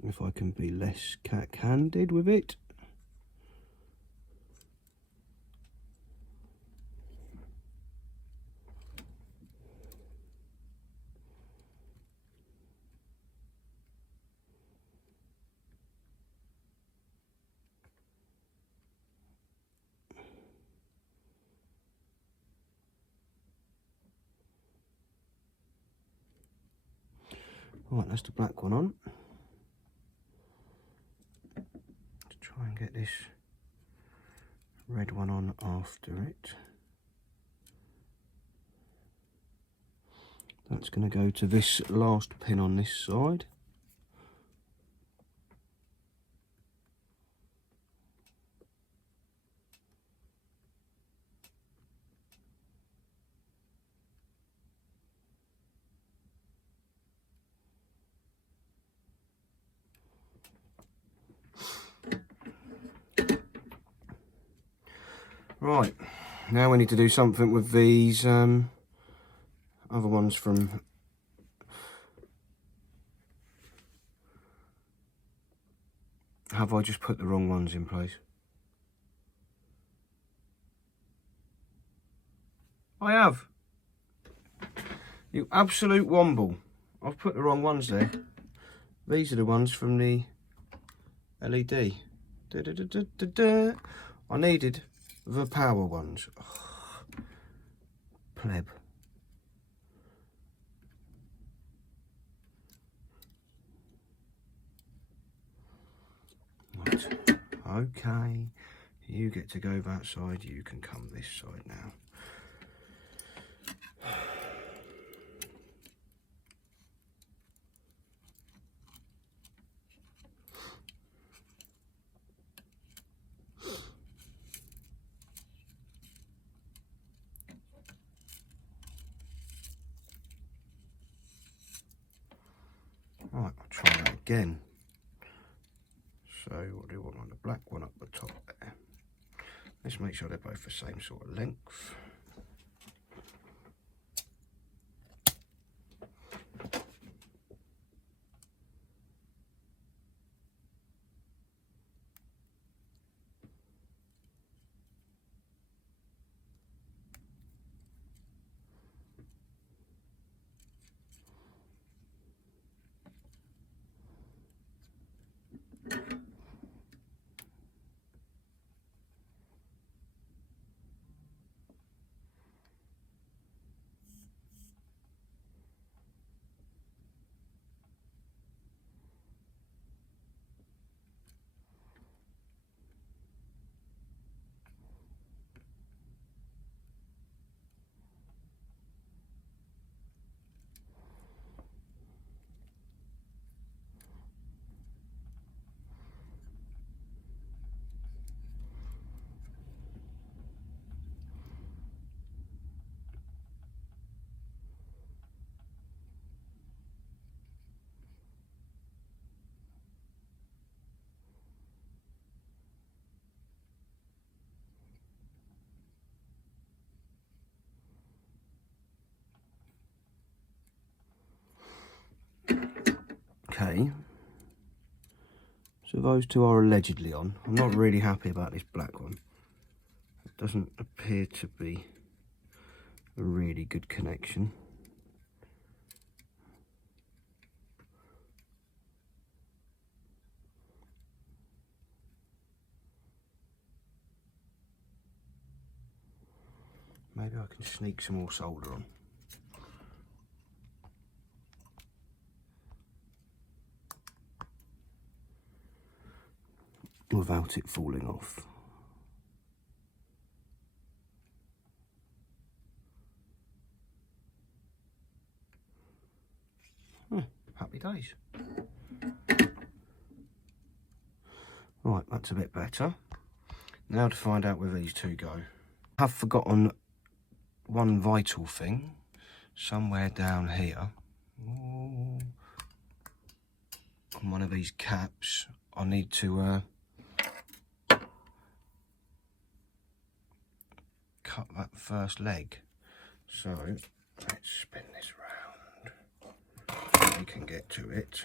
If I can be less cack-handed with it. Right, that's the black one on. To try and get this red one on after it. That's going to go to this last pin on this side. Right, now we need to do something with these other ones from have I just put the wrong ones in place? I have. You absolute womble. I've put the wrong ones there. These are the ones from the LED. Da, da, da, da, da, da. I needed the power ones. Ugh. Pleb. Right. Okay. You get to go that side. You can come this side now. Right, I'll try that again. So what do we want on the black one up the top there? Let's make sure they're both the same sort of length. So those two are allegedly on. I'm not really happy about this black one. It doesn't appear to be a really good connection. Maybe I can sneak some more solder on. Without it falling off. Happy days. Right, that's a bit better. Now to find out where these two go. I've forgotten one vital thing. Somewhere down here, on one of these caps, I need to cut that first leg. So let's spin this round. We can get to it.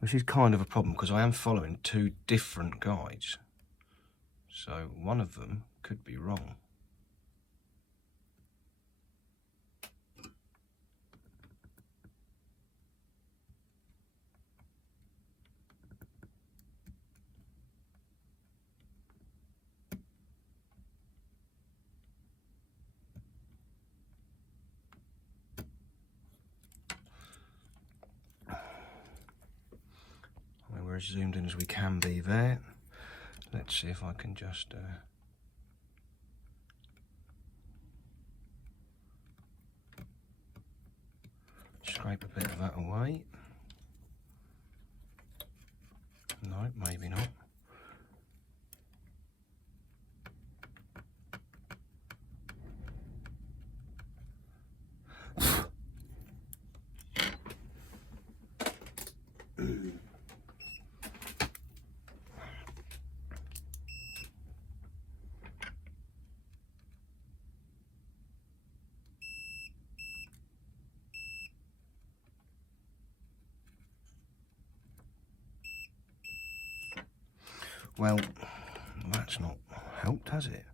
Which is kind of a problem because I am following two different guides. So one of them could be wrong. We're as zoomed in as we can be there. Let's see if I can just scrape a bit of that away. No, maybe not. Well, that's not helped, has it?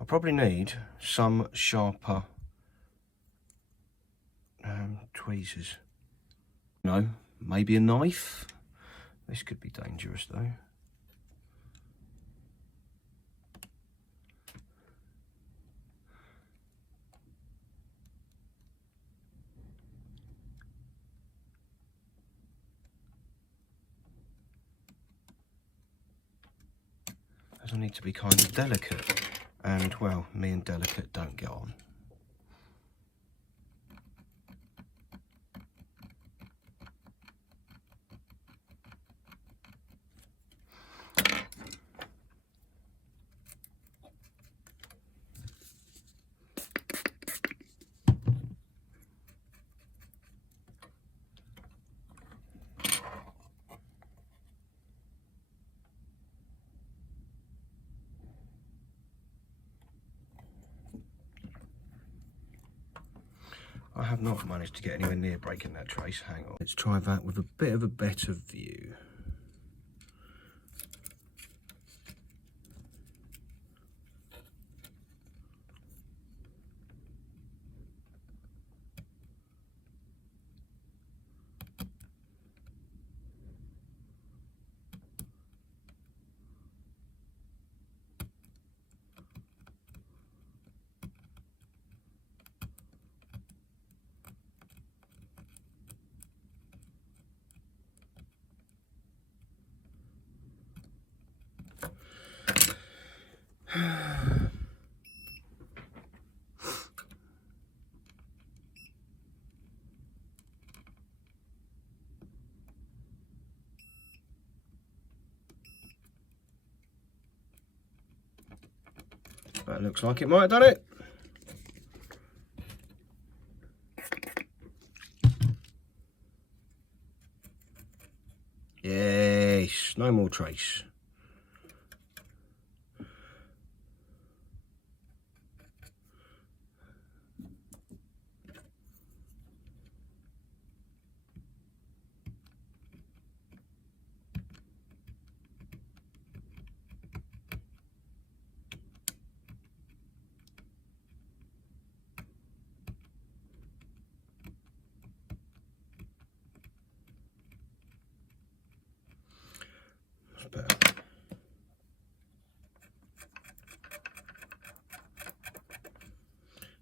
I probably need some sharper tweezers. No, maybe a knife. This could be dangerous though. As I need to be kind of delicate, and well, me and delicate don't get on. I have not managed to get anywhere near breaking that trace. Hang on. Let's try that with a bit of a better view. That looks like it might have done it. Yes, no more trace. Better.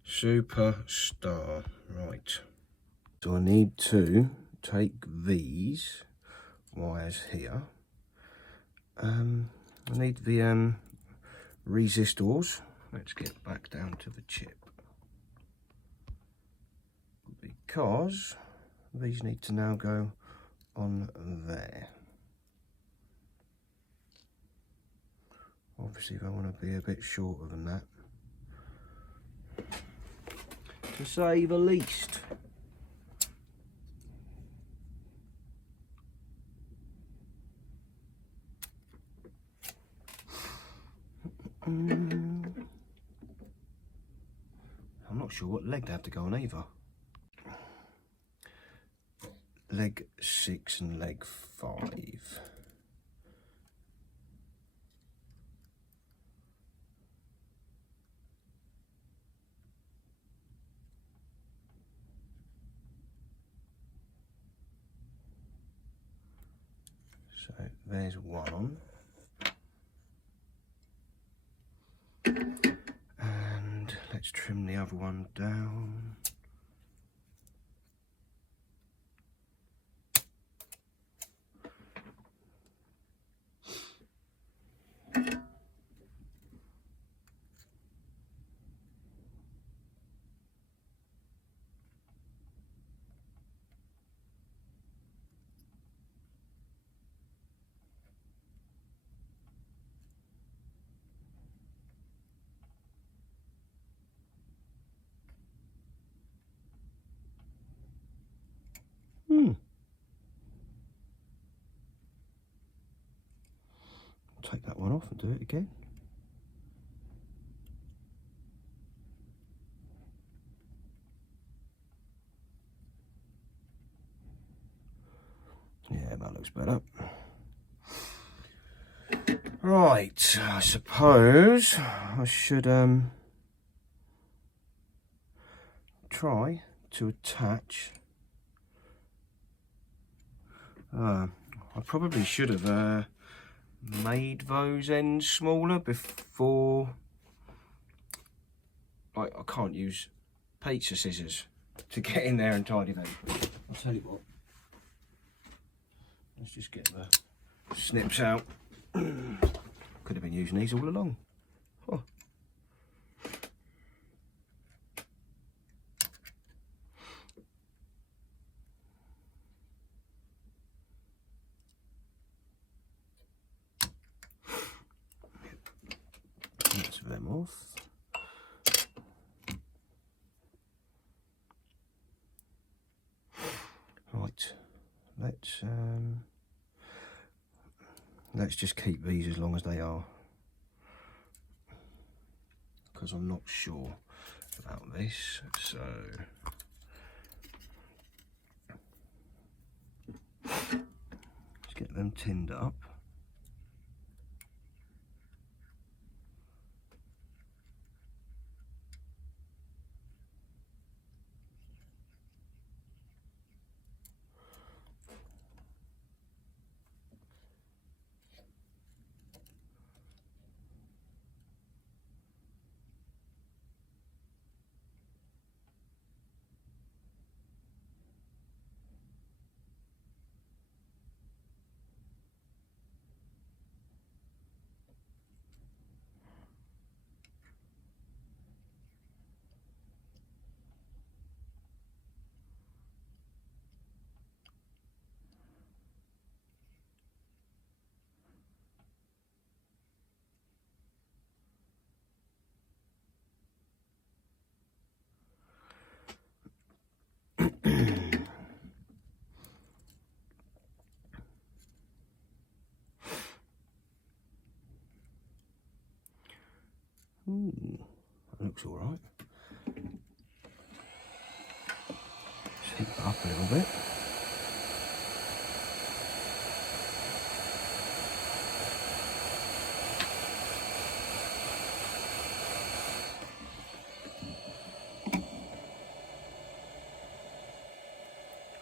Superstar. Right. So I need to take these wires here. I need the resistors. Let's get back down to the chip. Because these need to now go on there. Obviously, if I want to be a bit shorter than that, to say the least. I'm not sure what leg they have to go on either. Leg 6 and leg 5. So there's one. And let's trim the other one down. Take that one off and do it again. Yeah, that looks better. Right, I suppose I should try to attach. I probably should have made those ends smaller before. Like, I can't use pizza scissors to get in there and tidy them. I'll tell you what. Let's just get the snips out. Could have been using these all along. Oh. Lots of them off. Right, let's just keep these as long as they are, because I'm not sure about this. So let's get them tinned up. that looks all right. Let's heat it up a little bit.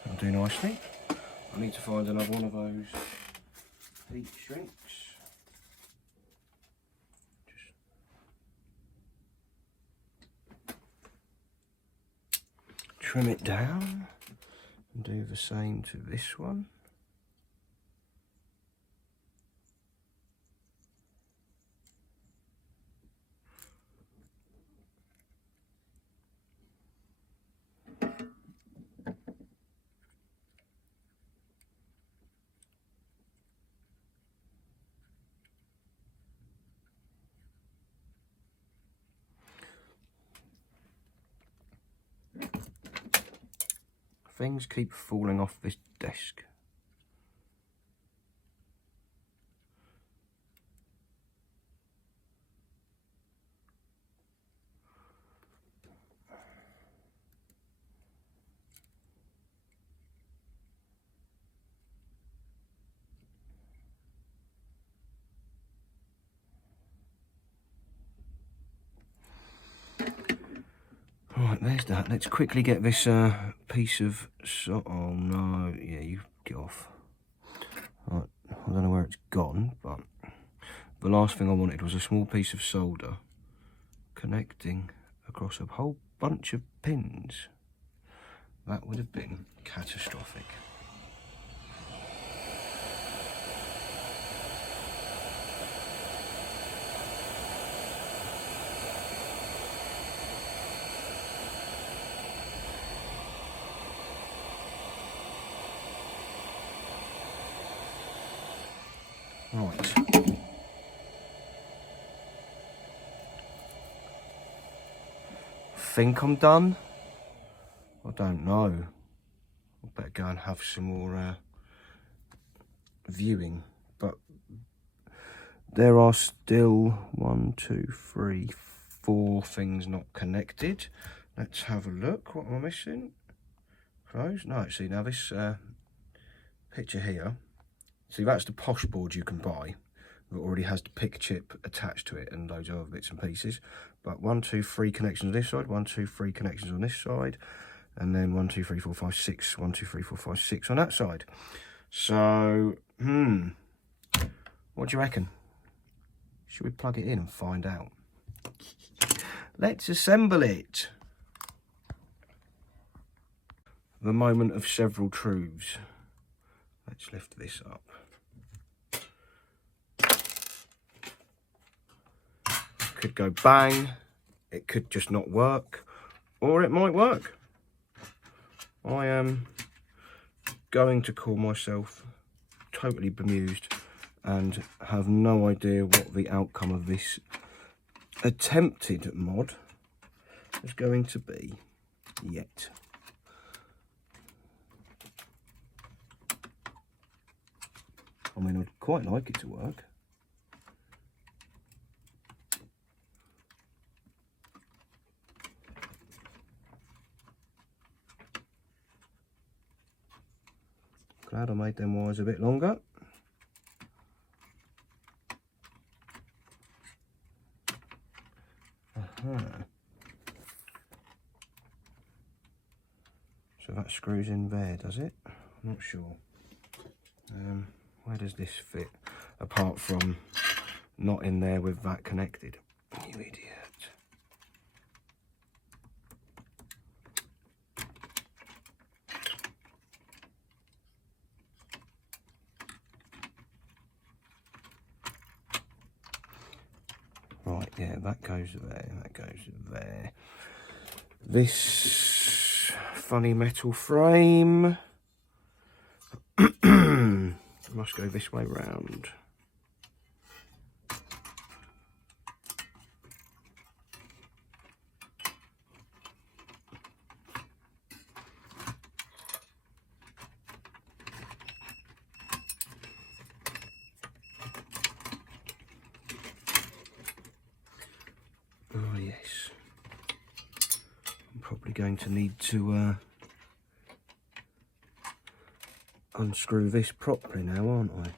That'll do nicely. I need to find another one of those heat shrinks. Trim it down and do the same to this one. Things keep falling off this desk. Right, there's that. Let's quickly get this piece of oh no, yeah, you get off. Right, I don't know where it's gone, but the last thing I wanted was a small piece of solder connecting across a whole bunch of pins. That would have been catastrophic. Right. Think I'm done? I don't know. I better go and have some more viewing. But there are still 1, 2, 3, 4 things not connected. Let's have a look. What am I missing? Close? No, see now this picture here. See, that's the posh board you can buy that already has the Pic chip attached to it and loads of other bits and pieces. But 1, 2, 3 connections on this side, 1, 2, 3 connections on this side, and then 1, 2, 3, 4, 5, 6, 1, 2, 3, 4, 5, 6 on that side. So, what do you reckon? Should we plug it in and find out? Let's assemble it. The moment of several truths. Let's lift this up. Could go bang, it could just not work, or it might work. I am going to call myself totally bemused and have no idea what the outcome of this attempted mod is going to be yet. I mean, I'd quite like it to work. Glad I made them wires a bit longer. So that screws in there, does it? I'm not sure. Where does this fit? Apart from not in there with that connected. You idiot. Right, yeah, that goes there, that goes there. This funny metal frame must go this way round. probably going to need to unscrew this properly now, aren't I?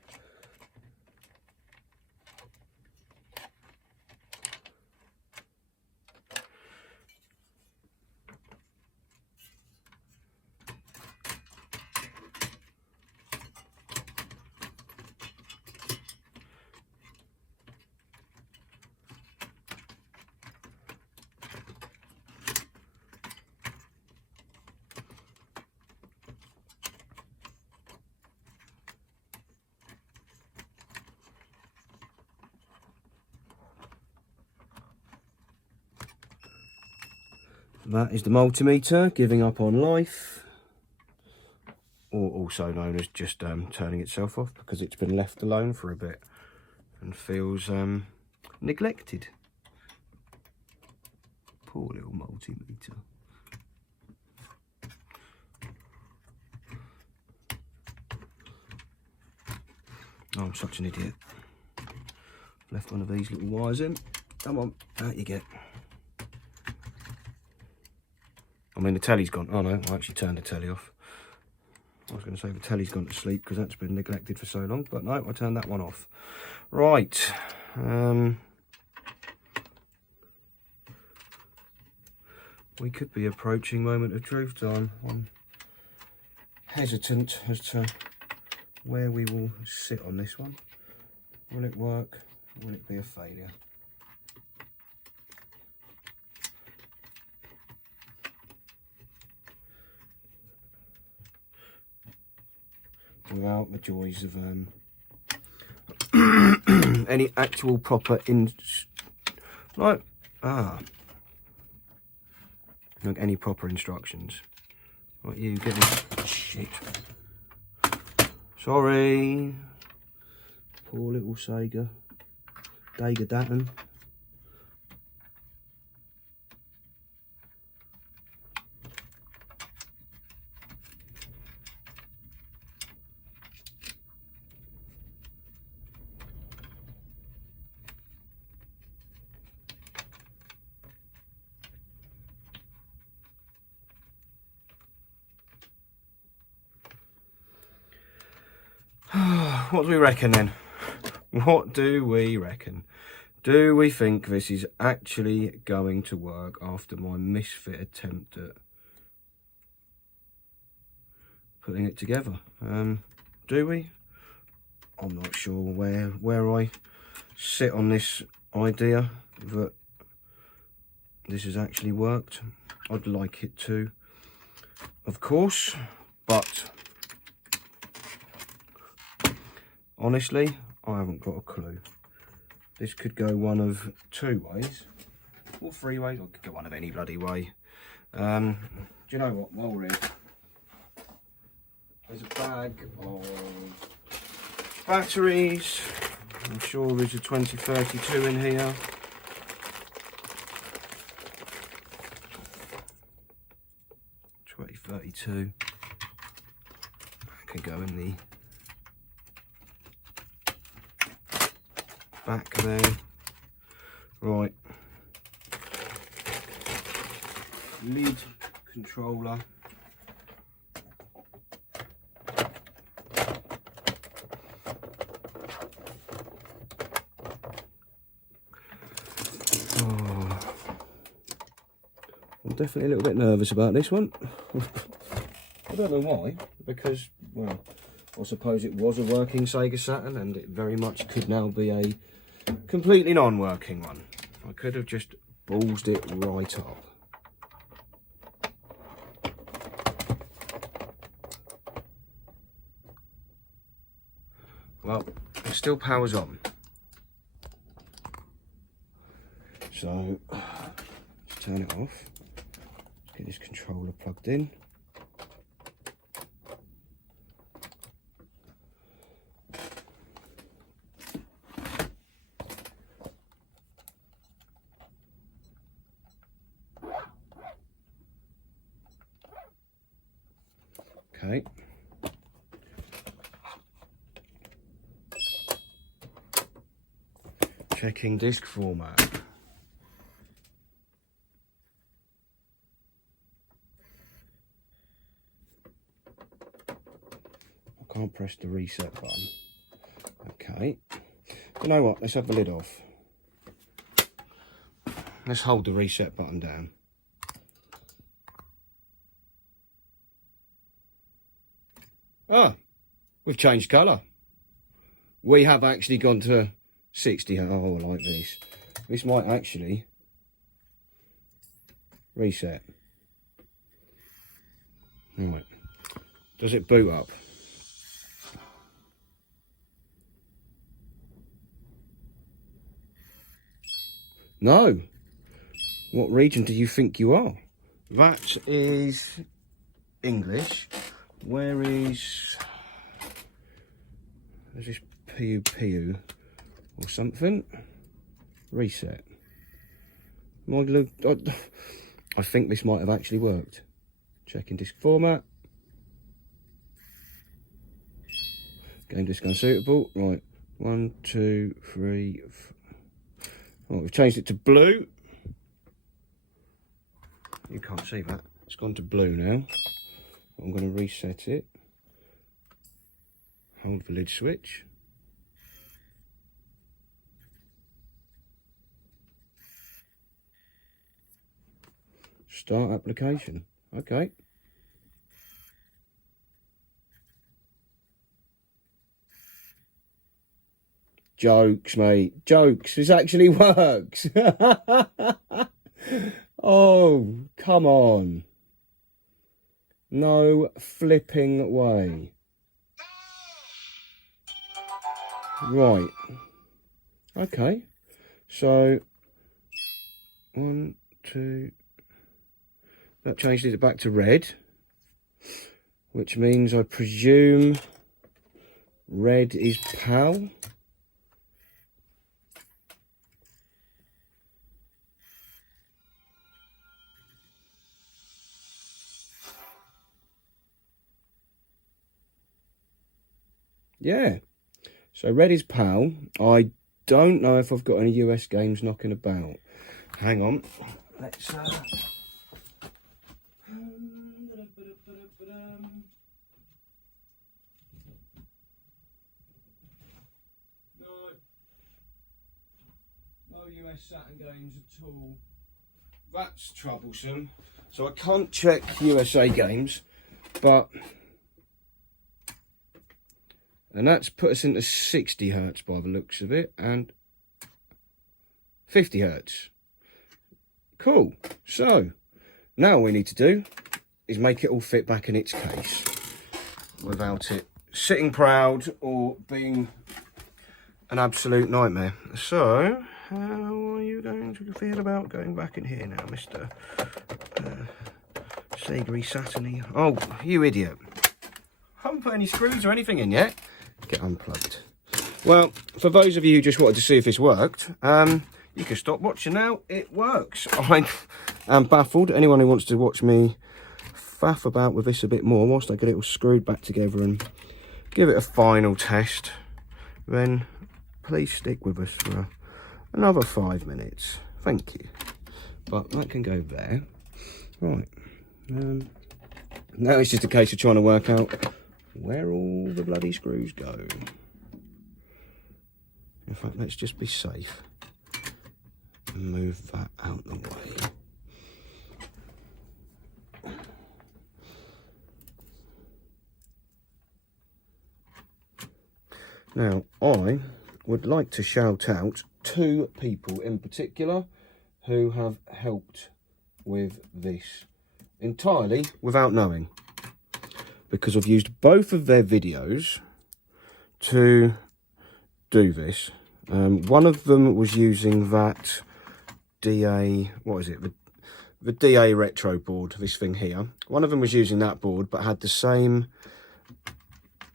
That is the multimeter giving up on life, or also known as just turning itself off because it's been left alone for a bit and feels neglected. Poor little multimeter. Oh, I'm such an idiot. Left one of these little wires in. Come on, out you get. I mean, the telly's gone. Oh no, I actually turned the telly off. I was going to say the telly's gone to sleep because that's been neglected for so long, but no, I turned that one off. Right. We could be approaching moment of truth time. I'm hesitant as to where we will sit on this one. Will it work? Will it be a failure? Without the joys of any actual proper any proper instructions. Right, you get this shit. Sorry, poor little Sega Saturn. What do we reckon then? What do we reckon? Do we think this is actually going to work after my misfit attempt at putting it together? Do we? I'm not sure where I sit on this idea that this has actually worked. I'd like it to, of course, but honestly, I haven't got a clue. This could go one of two ways, or three ways, or it could go one of any bloody way. Do you know what, while we're here, there's a bag of batteries. I'm sure there's a 2032 in here. .32 can go in the back there. Right, lid controller. Oh, I'm definitely a little bit nervous about this one. I don't know why, because, well, I suppose it was a working Sega Saturn and it very much could now be a completely non-working one. I could have just ballsed it right up. Well, it still powers on. So, let's turn it off. Get this controller plugged in. Okay. Checking disk format. can't press the reset button. Okay. You know what? Let's have the lid off. Let's hold the reset button down. Ah, we've changed colour. We have actually gone to 60. Oh, I like this. This might actually reset. Right. Does it boot up? No. What region do you think you are? That is English. Where is... There's this PU or something. Reset. I think this might have actually worked. Checking disk format. Game disk unsuitable. Right. 1, 2, 3. Oh, we've changed it to blue. You can't see that. It's gone to blue now. I'm going to reset it. Hold the lid switch. Start application. Okay. Jokes, mate. Jokes. This actually works. Oh, come on. No flipping way. Right. Okay. So, 1, 2. That changed it back to red, which means I presume red is PAL. Yeah, so red is PAL. I don't know if I've got any US games knocking about. Hang on, let's... No US Saturn games at all. That's troublesome. So I can't check USA games, but... And that's put us into 60 hertz by the looks of it, and 50 hertz. Cool. So, now all we need to do is make it all fit back in its case without it sitting proud or being an absolute nightmare. So, how are you going to feel about going back in here now, Mr. Sega Saturn? Oh, you idiot. I haven't put any screws or anything in yet. Get unplugged. Well, for those of you who just wanted to see if this worked, you can stop watching now. It works. I am baffled. Anyone who wants to watch me faff about with this a bit more whilst I get it all screwed back together and give it a final test, then please stick with us for another 5 minutes. Thank you. But that can go there. Right. Now it's just a case of trying to work out where all the bloody screws go. In fact, let's just be safe and move that out the way. Now, I would like to shout out 2 people in particular who have helped with this entirely without knowing, because I've used both of their videos to do this. One of them was using that DA, what is it, the DA retro board, this thing here. One of them was using that board but had the same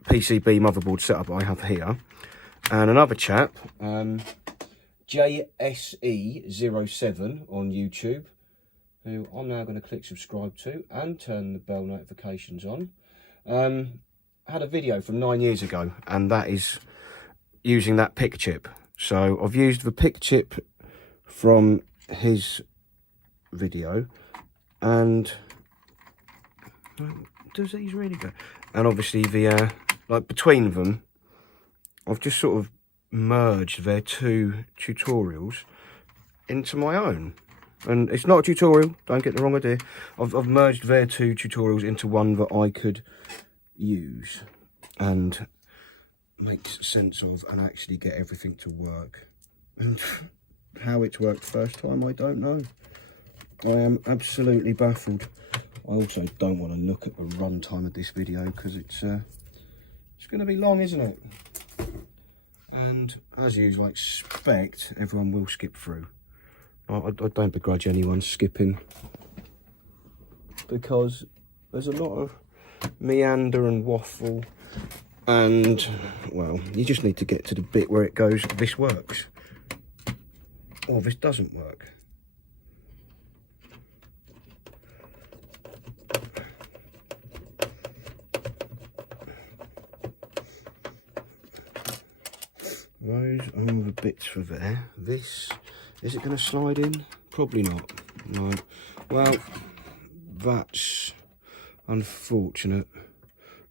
PCB motherboard setup I have here. And another chap, JSE07 on YouTube, who I'm now going to click subscribe to and turn the bell notifications on. Had a video from 9 years ago, and that is using that Pic chip. So I've used the Pic chip from his video, and does these really go? And obviously the like between them, I've just sort of merged their two tutorials into my own. And it's not a tutorial, don't get the wrong idea. I've merged their two tutorials into one that I could use and make sense of and actually get everything to work. And how it's worked first time, I don't know. I am absolutely baffled. I also don't want to look at the runtime of this video because it's going to be long, isn't it? And as usual, I expect everyone will skip through. I don't begrudge anyone skipping because there's a lot of meander and waffle, and well, you just need to get to the bit where it goes, this works or this doesn't work. Those are the bits for there. This, is it going to slide in? Probably not. No. Well, that's unfortunate,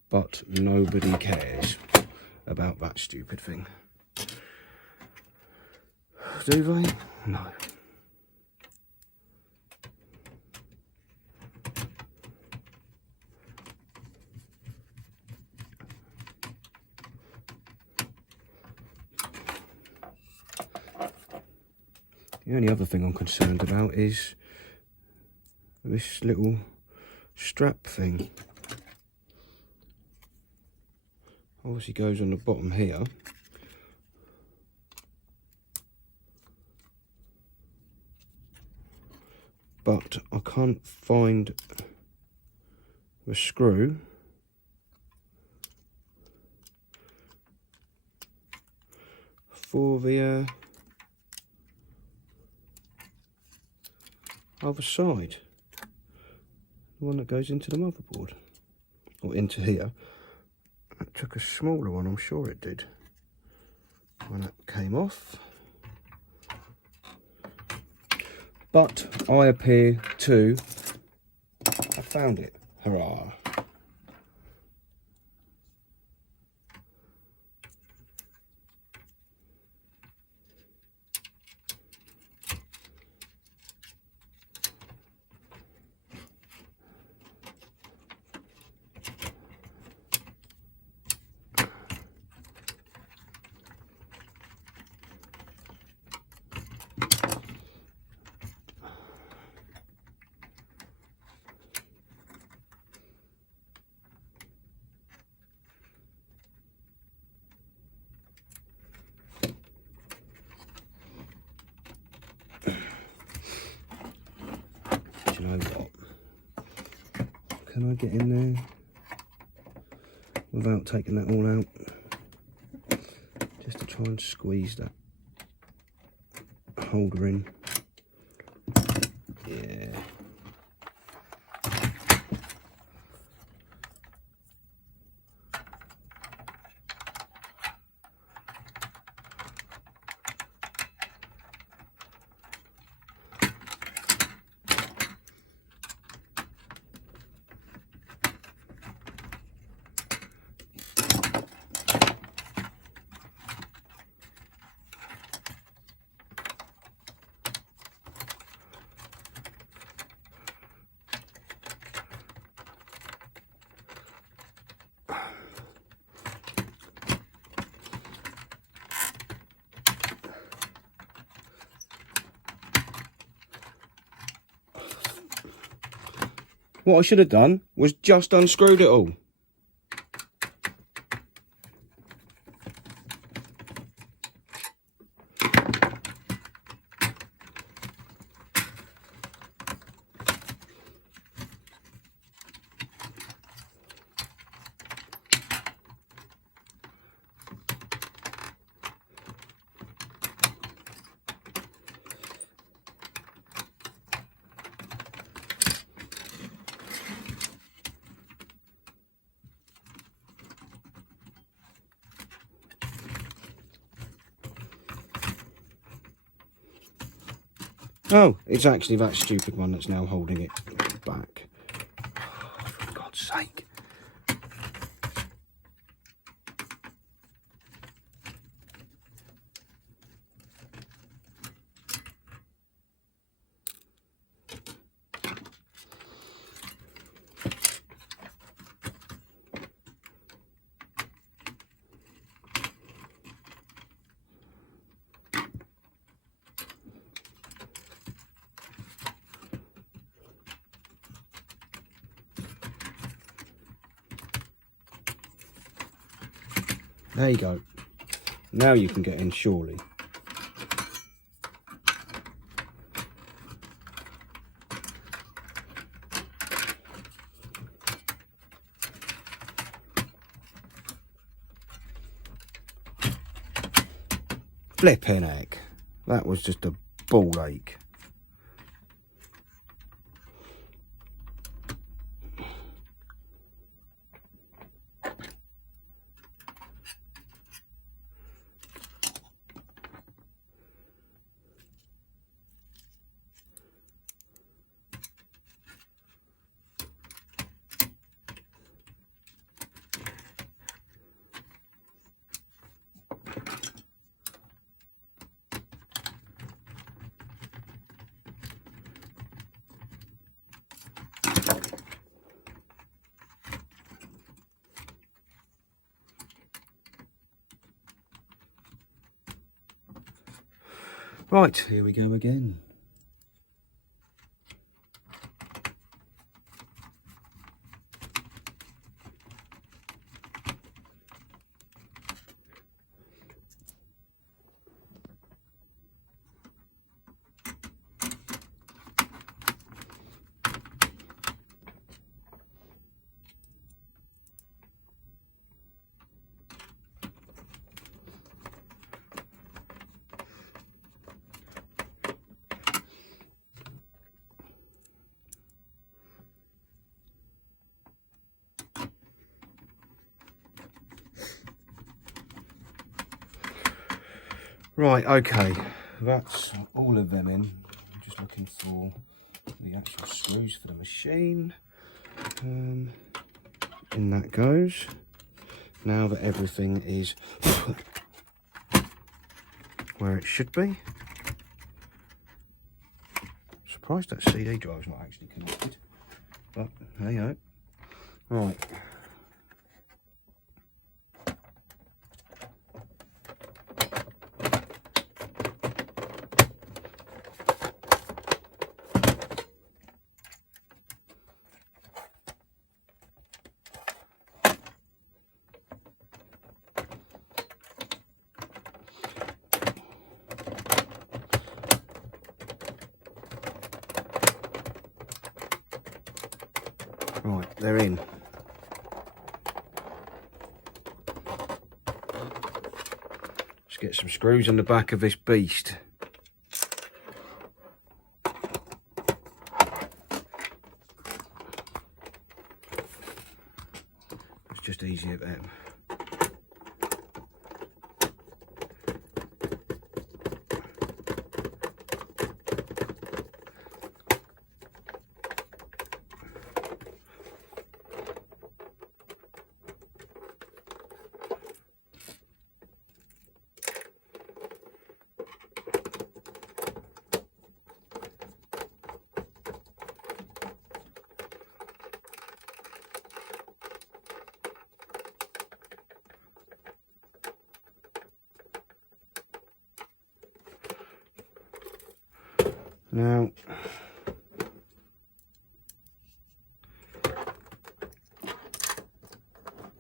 but nobody cares about that stupid thing. Do they? No. The only other thing I'm concerned about is this little strap thing. Obviously goes on the bottom here. But I can't find the screw for the other side, the one that goes into the motherboard, or into here. It took a smaller one, I'm sure it did, when it came off. But I appear to have found it. Hurrah! You know what? Can I get in there without taking that all out? Just to try and squeeze that holder in. Yeah. What I should have done was just unscrewed it all. Oh, it's actually that stupid one that's now holding it back. Oh, for God's sake. There you go. Now you can get in, surely. Flipping heck. That was just a ball ache. Right, here we go again. Right, okay, that's all of them in. I'm just looking for the actual screws for the machine. In that goes. Now that everything is where it should be. Surprised that CD drive's not actually connected, but there you go. Right. Right, they're in. Let's get some screws on the back of this beast. It's just easier then. Now,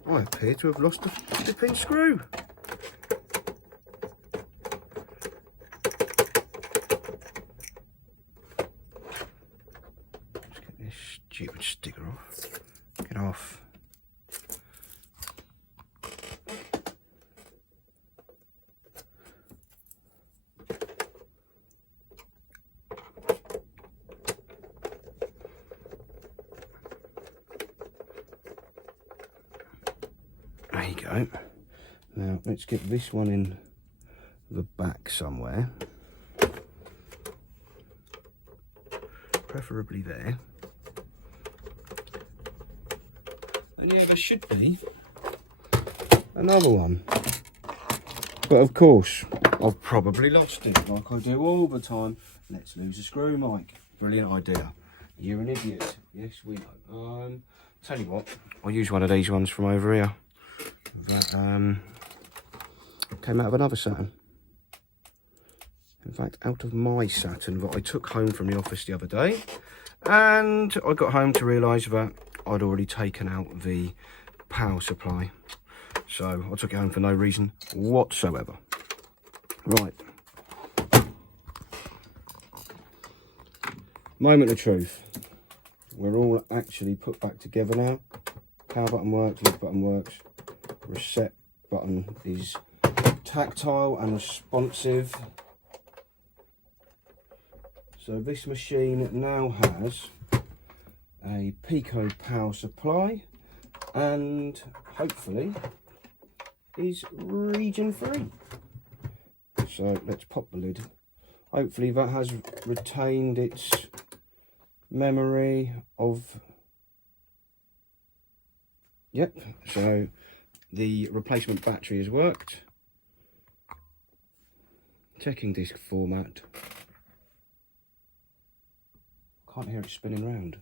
I appear to have lost a flipping screw. Let's get this stupid sticker off. Get off. There you go. Now let's get this one in the back somewhere, preferably there. And yeah, there should be another one, but of course I've probably lost it, like I do all the time. Let's lose a screw, Mike. Brilliant idea. You're an idiot. Yes, we know. Tell you what, I'll use one of these ones from over here. That came out of another Saturn. In fact, out of my Saturn that I took home from the office the other day. And I got home to realise that I'd already taken out the power supply. So I took it home for no reason whatsoever. Right. Moment of truth. We're all actually put back together now. Power button works, lift button works. Reset button is tactile and responsive. So this machine now has a Pico power supply and hopefully is region free. So let's pop the lid. Hopefully that has retained its memory of, yep, so the replacement battery has worked. Checking disk format. Can't hear it spinning round.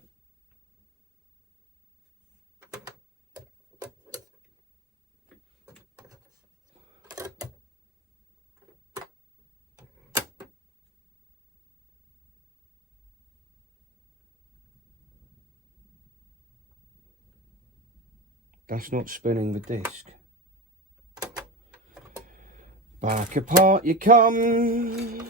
That's not spinning the disc. Back apart you come.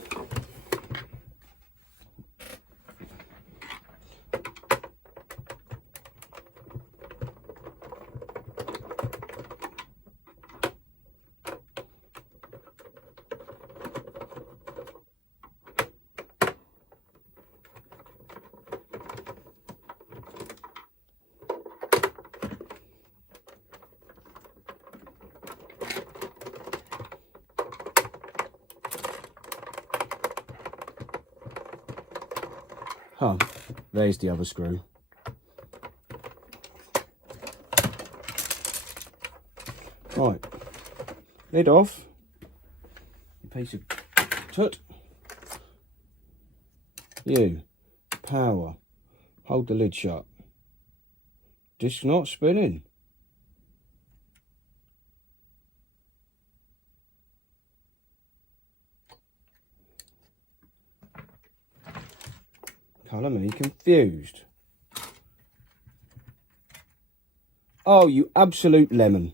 Oh, there's the other screw. Right, lid off. Piece of tut. You, power. Hold the lid shut. Disc not spinning. Colour me confused. Oh, you absolute lemon.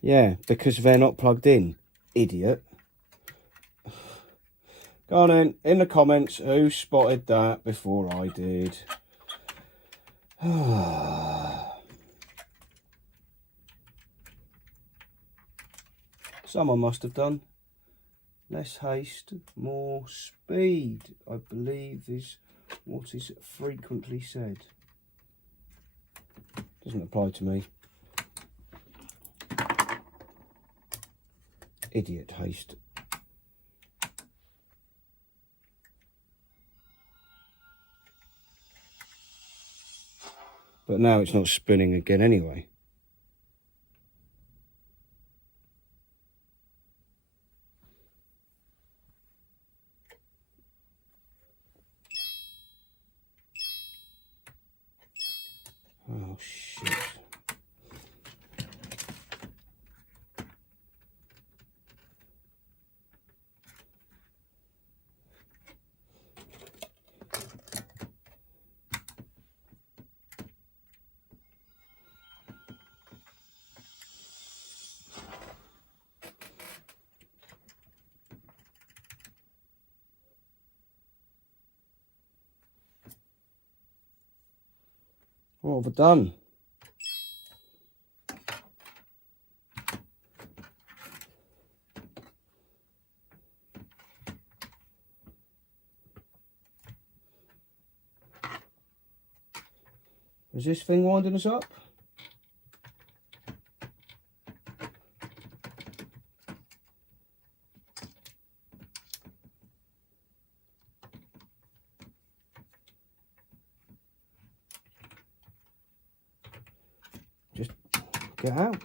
Yeah, because they're not plugged in, idiot. Go on in the comments, who spotted that before I did. Someone must have done. Less haste, more speed, I believe is what is frequently said. Doesn't apply to me. Idiot haste. But now it's not spinning again anyway. Oh shit. What have I done? Is this thing winding us up? Just get out.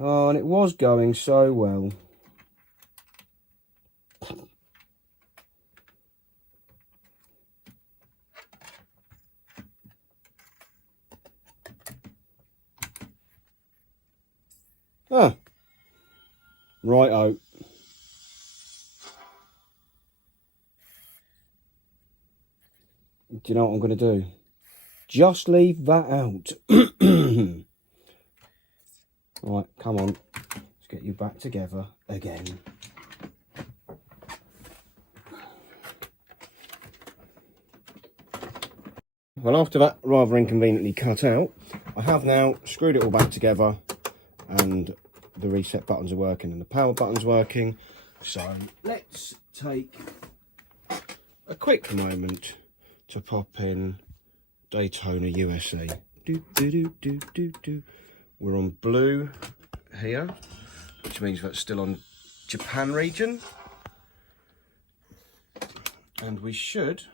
Oh, and it was going so well. Ah, righto. Do you know what I'm going to do? Just leave that out. Right, come on. Let's get you back together again. Well, after that rather inconveniently cut out, I have now screwed it all back together, and the reset buttons are working and the power button's working. So let's take a quick moment to pop in Daytona, USA. We're on blue here, which means that's still on Japan region. And we should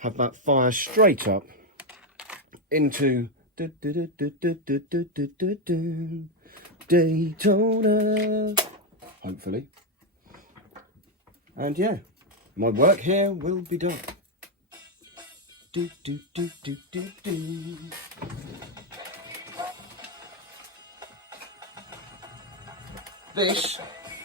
have that fire straight up into Daytona, hopefully. And yeah, my work here will be done. This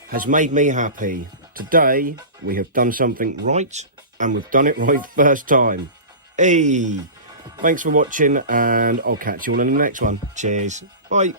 has made me happy. Today we have done something right, and we've done it right first time. Hey, thanks for watching, and I'll catch you all in the next one. Cheers. Bye.